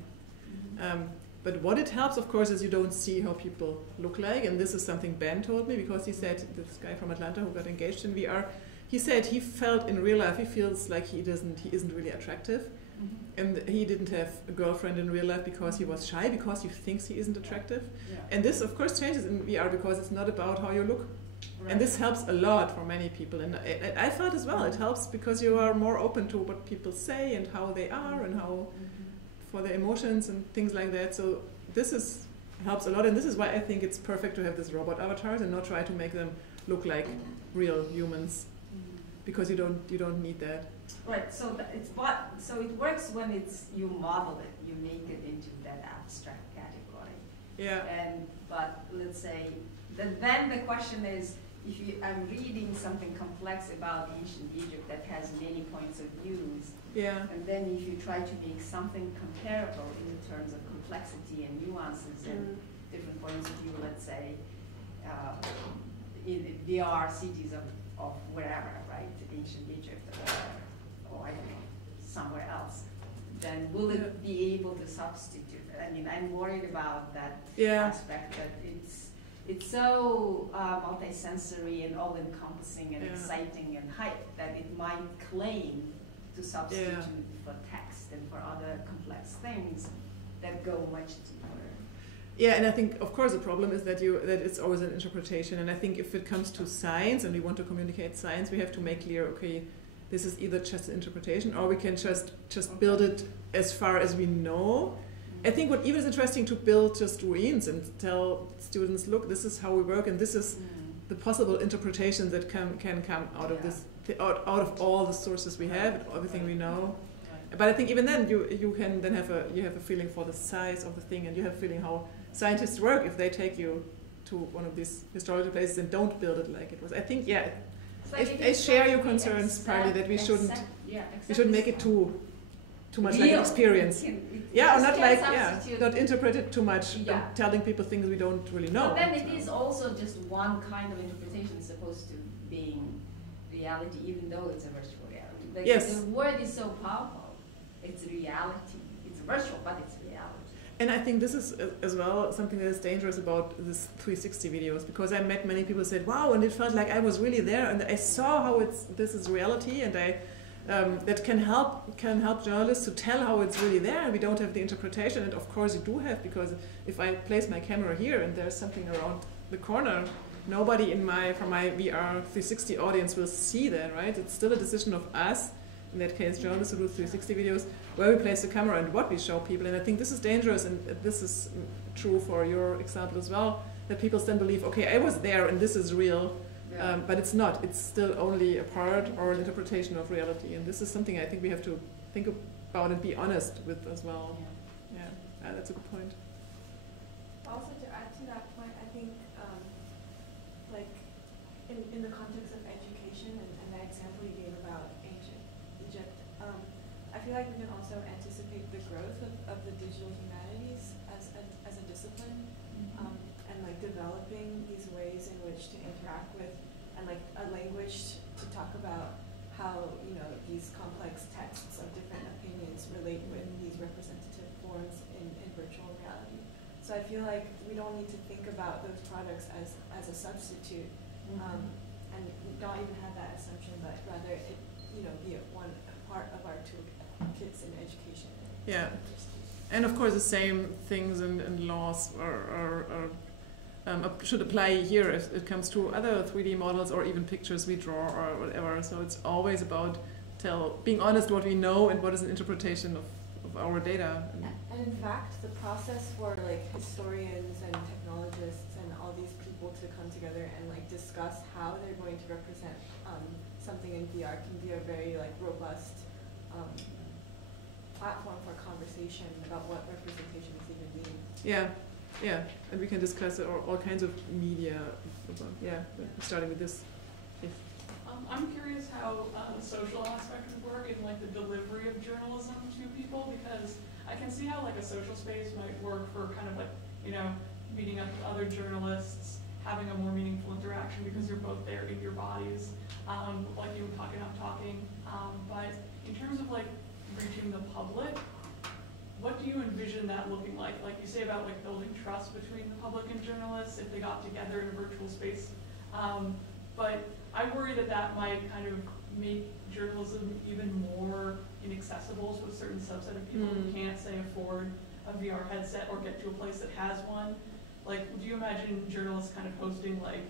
Mm-hmm. But what it helps, of course, is you don't see how people look like. And this is something Ben told me, because he said, this guy from Atlanta who got engaged in VR, he said he felt in real life, he feels like he isn't really attractive. Mm-hmm. And he didn't have a girlfriend in real life because he was shy, because he thinks he isn't attractive. Yeah. And this, of course, changes in VR because it's not about how you look. Right. And this helps a lot for many people. And I felt as well, it helps because you are more open to what people say and how they are and how, for their emotions and things like that. So this helps a lot. And this is why I think it's perfect to have these robot avatars and not try to make them look like real humans. Because you don't need that. Right. So so it works when you model it, you make it into that abstract category. Yeah. But let's say then the question is, if I'm reading something complex about ancient Egypt that has many points of views. Yeah. And then if you try to make something comparable in terms of complexity and nuances and different points of view, let's say in VR cities of wherever, right, ancient Egypt, or I don't know, somewhere else, then will it be able to substitute? I mean, I'm worried about that aspect, that it's so multi-sensory and all-encompassing and exciting and hype that it might claim to substitute for text and for other complex things that go much deeper. Yeah, and I think, of course, the problem is that it's always an interpretation. And I think if it comes to science and we want to communicate science, we have to make clear, okay, this is either just an interpretation or we can just build it as far as we know. I think what even is interesting to build just ruins and tell students, look, this is how we work and this is the possible interpretations that can come out of this, out of all the sources we have, everything we know. But I think even then you can then have a feeling for the size of the thing, and you have a feeling how scientists work if they take you to one of these historical places and don't build it like it was. I think I share your concerns partly that we shouldn't make it too much like an experience. Or not like not interpret it too much, telling people things we don't really know. But then it is also just one kind of interpretation as opposed to being reality, even though it's a virtual reality. Like the word is so powerful. It's reality. It's virtual, but it's reality. And I think this is as well something that is dangerous about this 360 videos, because I met many people who said, wow, and it felt like I was really there and I saw how this is reality, and that can help journalists to tell how it's really there, and we don't have the interpretation. And of course you do have, because if I place my camera here and there's something around the corner, nobody from my VR 360 audience will see that, right? It's still a decision of us, in that case journalists who do 360 videos, where we place the camera and what we show people. And I think this is dangerous, and this is true for your example as well, that people then believe, okay, I was there and this is real, but it's not. It's still only a part or an interpretation of reality. And this is something I think we have to think about and be honest with as well. Yeah, that's a good point. Also, to add to that point, I think like in the context of education and that example you gave about ancient Egypt, I feel like we can also anticipate the growth of the digital humanities as a discipline, and like developing these ways in which to interact with, and like a language to talk about how, you know, these complex texts of different opinions relate with these representative forms in virtual reality. So I feel like we don't need to think about those products as a substitute, and not even have that assumption, but rather it, you know, be a part of our toolkits in education. Yeah, and of course the same things in laws should apply here if it comes to other 3D models or even pictures we draw or whatever. So it's always about being honest what we know and what is an interpretation of our data. And in fact, the process for like historians and technologists and all these people to come together and like discuss how they're going to represent something in VR can be a very like robust platform for conversation about what representations even mean. Yeah, and we can discuss all kinds of media. Starting with this. I'm curious how the social aspect would work in like the delivery of journalism to people, because I can see how like a social space might work for kind of like, you know, meeting up with other journalists, having a more meaningful interaction because you're both there in your bodies, like you were talking, I'm talking. But in terms of like reaching the public, what do you envision that looking like? Like you say about like building trust between the public and journalists if they got together in a virtual space. But I worry that might kind of make journalism even more inaccessible to a certain subset of people who can't, say, afford a VR headset or get to a place that has one. Like, do you imagine journalists kind of hosting like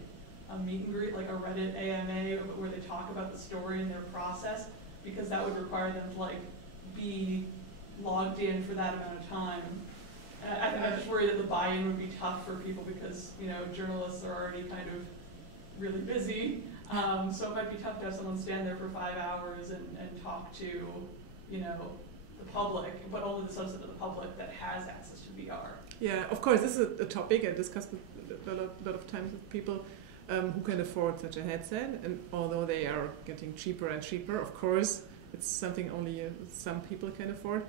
a meet and greet, like a Reddit AMA, where they talk about the story and their process? Because that would require them to like be logged in for that amount of time. And I think I just worry that the buy-in would be tough for people because, you know, journalists are already kind of really busy. So it might be tough to have someone stand there for 5 hours and talk to, you know, the public, but only the subset of the public that has access to VR. Yeah, of course, this is a topic I discussed with a lot of times with people who can afford such a headset, and although they are getting cheaper and cheaper, of course, it's something only some people can afford.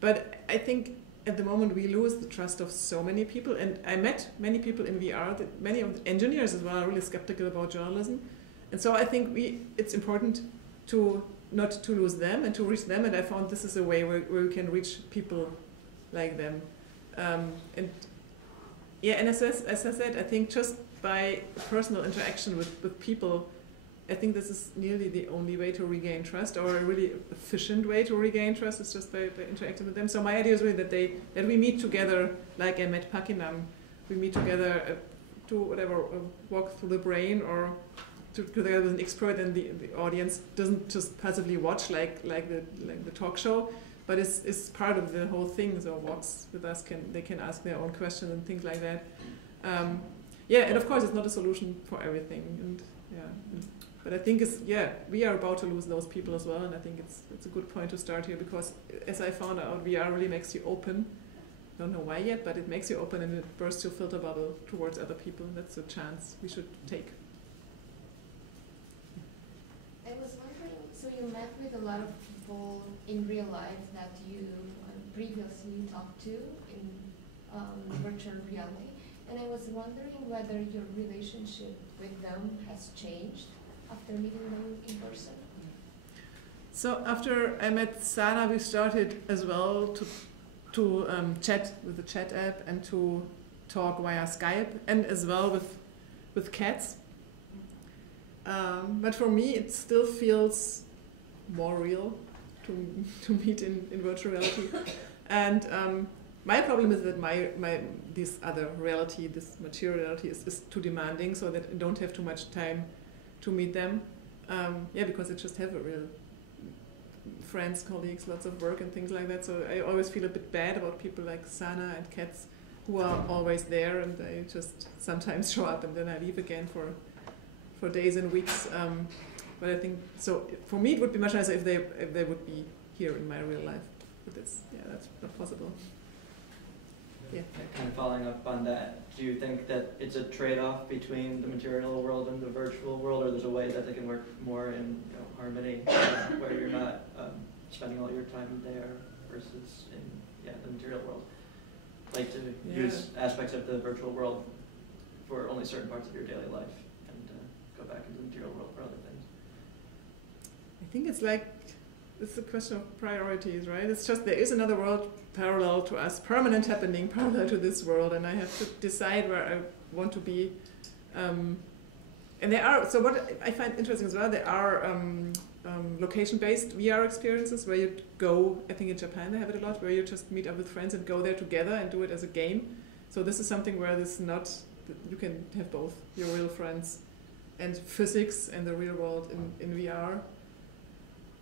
But I think at the moment we lose the trust of so many people, and I met many people in VR, that many of the engineers as well are really skeptical about journalism, and so I think it's important to not to lose them and to reach them, and I found this is a way where we can reach people like them. And as I said, I think just by personal interaction with people, I think this is nearly the only way to regain trust, or a really efficient way to regain trust is just by interacting with them. So my idea is really that we meet together, like I met Pakinam, we meet together to whatever, walk through the brain, or together with an expert, and the audience doesn't just passively watch like the talk show, but it's part of the whole thing. So walks with us, they can ask their own questions and things like that. And of course it's not a solution for everything, and but I think we are about to lose those people as well, and I think it's a good point to start here, because as I found out, VR really makes you open. Don't know why yet, but it makes you open, and it bursts your filter bubble towards other people. That's a chance we should take. I was wondering, so you met with a lot of people in real life that you previously talked to in virtual reality, and I was wondering whether your relationship with them has changed after meeting them in person. So after I met Sana, we started as well to chat with the chat app and to talk via Skype, and as well with cats. But for me, it still feels more real to meet in virtual reality. And my problem is that this other reality, this material reality, is too demanding, so that I don't have too much time to meet them. Because I just have a real friends, colleagues, lots of work and things like that. So I always feel a bit bad about people like Sana and Katz, who are always there, and I just sometimes show up and then I leave again for days and weeks. But I think so. For me, it would be much nicer if they would be here in my real life. But that's not possible. Yeah. Kind of following up on that, do you think that it's a trade-off between the material world and the virtual world, or there's a way that they can work more in harmony, where you're not spending all your time there versus in the material world? Like to use aspects of the virtual world for only certain parts of your daily life, and go back into the material world for other things. think it's a question of priorities, right? It's just there is another world parallel to us, permanent happening parallel to this world, and I have to decide where I want to be. And there are, so what I find interesting as well, there are location-based VR experiences where you go, I think in Japan they have it a lot, where you just meet up with friends and go there together and do it as a game. So this is something where this not, you can have both your real friends and physics and the real world in VR.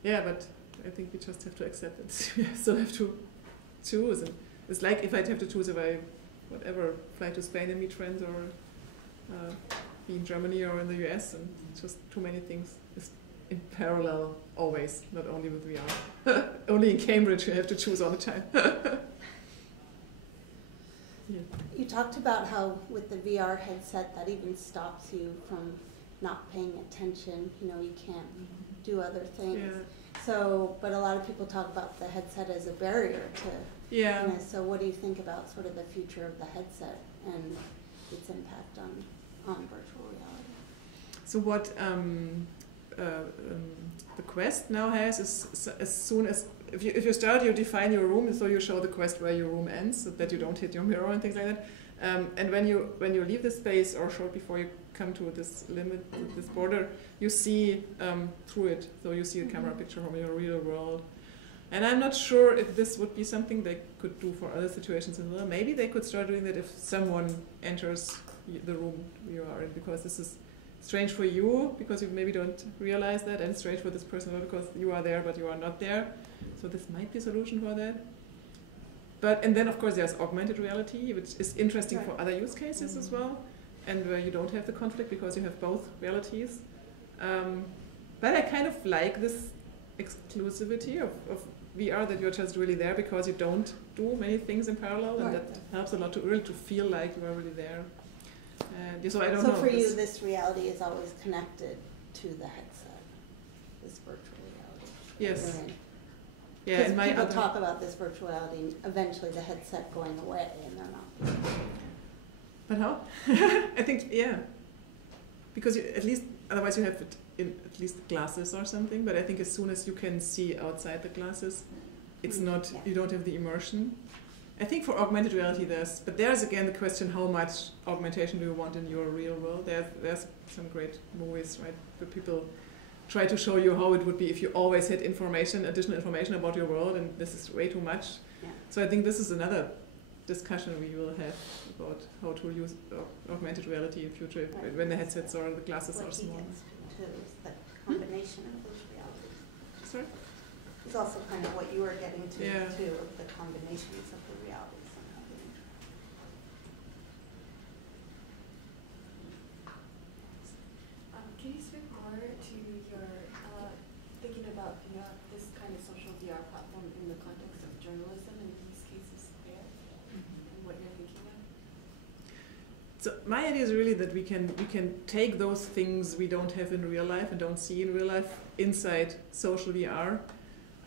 Yeah, but I think we just have to accept it. We still have to choose. And it's like if I'd have to choose if I, fly to Spain and meet friends or be in Germany or in the US, and just too many things. It's in parallel always, not only with VR. Only in Cambridge you have to choose all the time. Yeah. You talked about how with the VR headset that even stops you from not paying attention. You know, you can't do other things. Yeah. So, but a lot of people talk about the headset as a barrier to. Yeah. You know, so what do you think about sort of the future of the headset and its impact on virtual reality? So what the Quest now has is as soon as if you start, you define your room, so you show the Quest where your room ends, so that you don't hit your mirror and things like that. And when you leave the space, or short before you come to this limit, this border, you see through it. So you see a camera picture from your real world. And I'm not sure if this would be something they could do for other situations as well. Maybe they could start doing that if someone enters the room you are in, because this is strange for you, because you maybe don't realize that, and strange for this person because you are there but you are not there. So this might be a solution for that. And then of course there's augmented reality, which is interesting for other use cases as well, and where you don't have the conflict because you have both realities. But I kind of like this exclusivity of VR, that you're just really there because you don't do many things in parallel, and that helps a lot to really to feel like you are really there. So I don't know. So for you, this reality is always connected to the headset, this virtual reality. Yes. Yeah, because people talk about this virtual reality and eventually the headset going away, and they're not. But how? I think, yeah. Because at least, otherwise you have it in at least glasses or something, but I think as soon as you can see outside the glasses, it's not, you don't have the immersion. I think for augmented reality but there's again the question, how much augmentation do you want in your real world? There's some great movies, right, where people try to show you how it would be if you always had additional information about your world, and this is way too much. Yeah. So I think this is another discussion we will have about how to use augmented reality in future, when the headsets or the glasses are small. To the combination of those realities. Sorry? It's also kind of what you were getting to, too, the combinations of the realities. Can you speak more to your thinking about this kind of social VR platform in the context of journalism and use cases there, and what you're thinking of? So my idea is really that we can take those things we don't have in real life and don't see in real life inside social VR.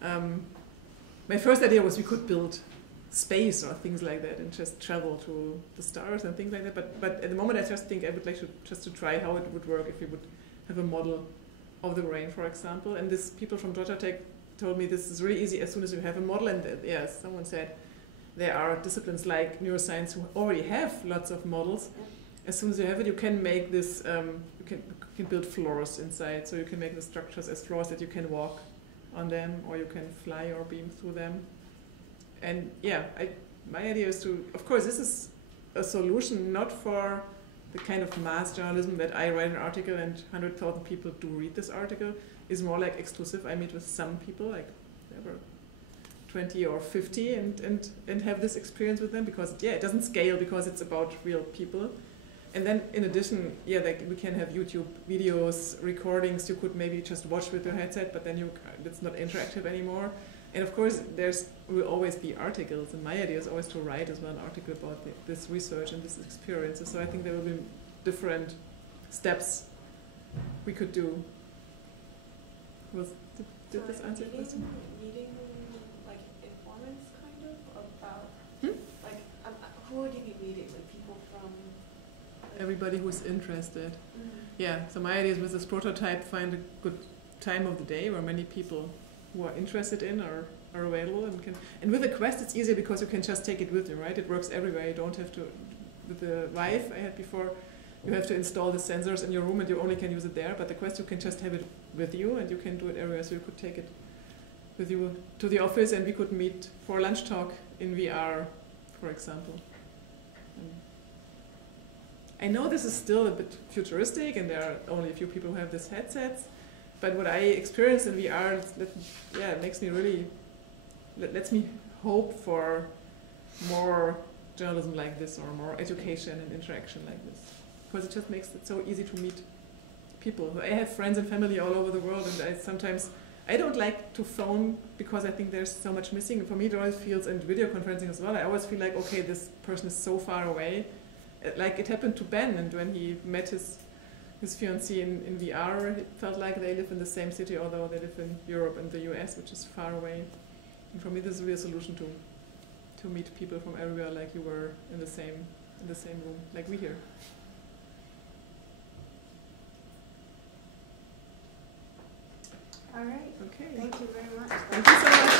My first idea was we could build space or things like that and just travel to the stars and things like that. But at the moment, I just think I would like to try how it would work if we would have a model of the brain, for example. And this people from Georgia Tech told me this is really easy as soon as you have a model. And yes, someone said there are disciplines like neuroscience who already have lots of models. As soon as you have it, you can make this. You can build floors inside, so you can make the structures as floors that you can walk on them, or you can fly or beam through them. And yeah, my idea is to, of course, this is a solution not for the kind of mass journalism that I write an article and 100,000 people do read this article. Is more like exclusive. I meet with some people, like ever 20 or 50, and have this experience with them, because it doesn't scale because it's about real people. And then in addition, like we can have YouTube videos, recordings you could maybe just watch with your headset, but then it's not interactive anymore. And of course, will always be articles, and my idea is always to write as well an article about this research and this experiences. So I think there will be different steps we could do. Did this answer your question? Meeting like informants, kind of about like who would you be meeting? Like people from everybody who's interested. Yeah. So my idea is with this prototype, find a good time of the day where many people who are interested in are available and can. And with the Quest, it's easier because you can just take it with you, right? It works everywhere. You don't have to. With the Vive I had before, you have to install the sensors in your room and you only can use it there. But the Quest, you can just have it with you and you can do it everywhere. So you could take it with you to the office and we could meet for a lunch talk in VR, for example. I know this is still a bit futuristic and there are only a few people who have these headsets, but what I experience in VR makes me really, lets me hope for more journalism like this or more education and interaction like this. Because it just makes it so easy to meet people. I have friends and family all over the world and I don't like to phone because I think there's so much missing. For me it always feels, and video conferencing as well, I always feel like, okay, this person is so far away. Like it happened to Ben, and when he met his fiancée in VR, it felt like they live in the same city, although they live in Europe and the US, which is far away. And for me, this is really a solution to meet people from everywhere, like you were in the same room, like we here. All right. Okay. Thank you very much. Thank you so much.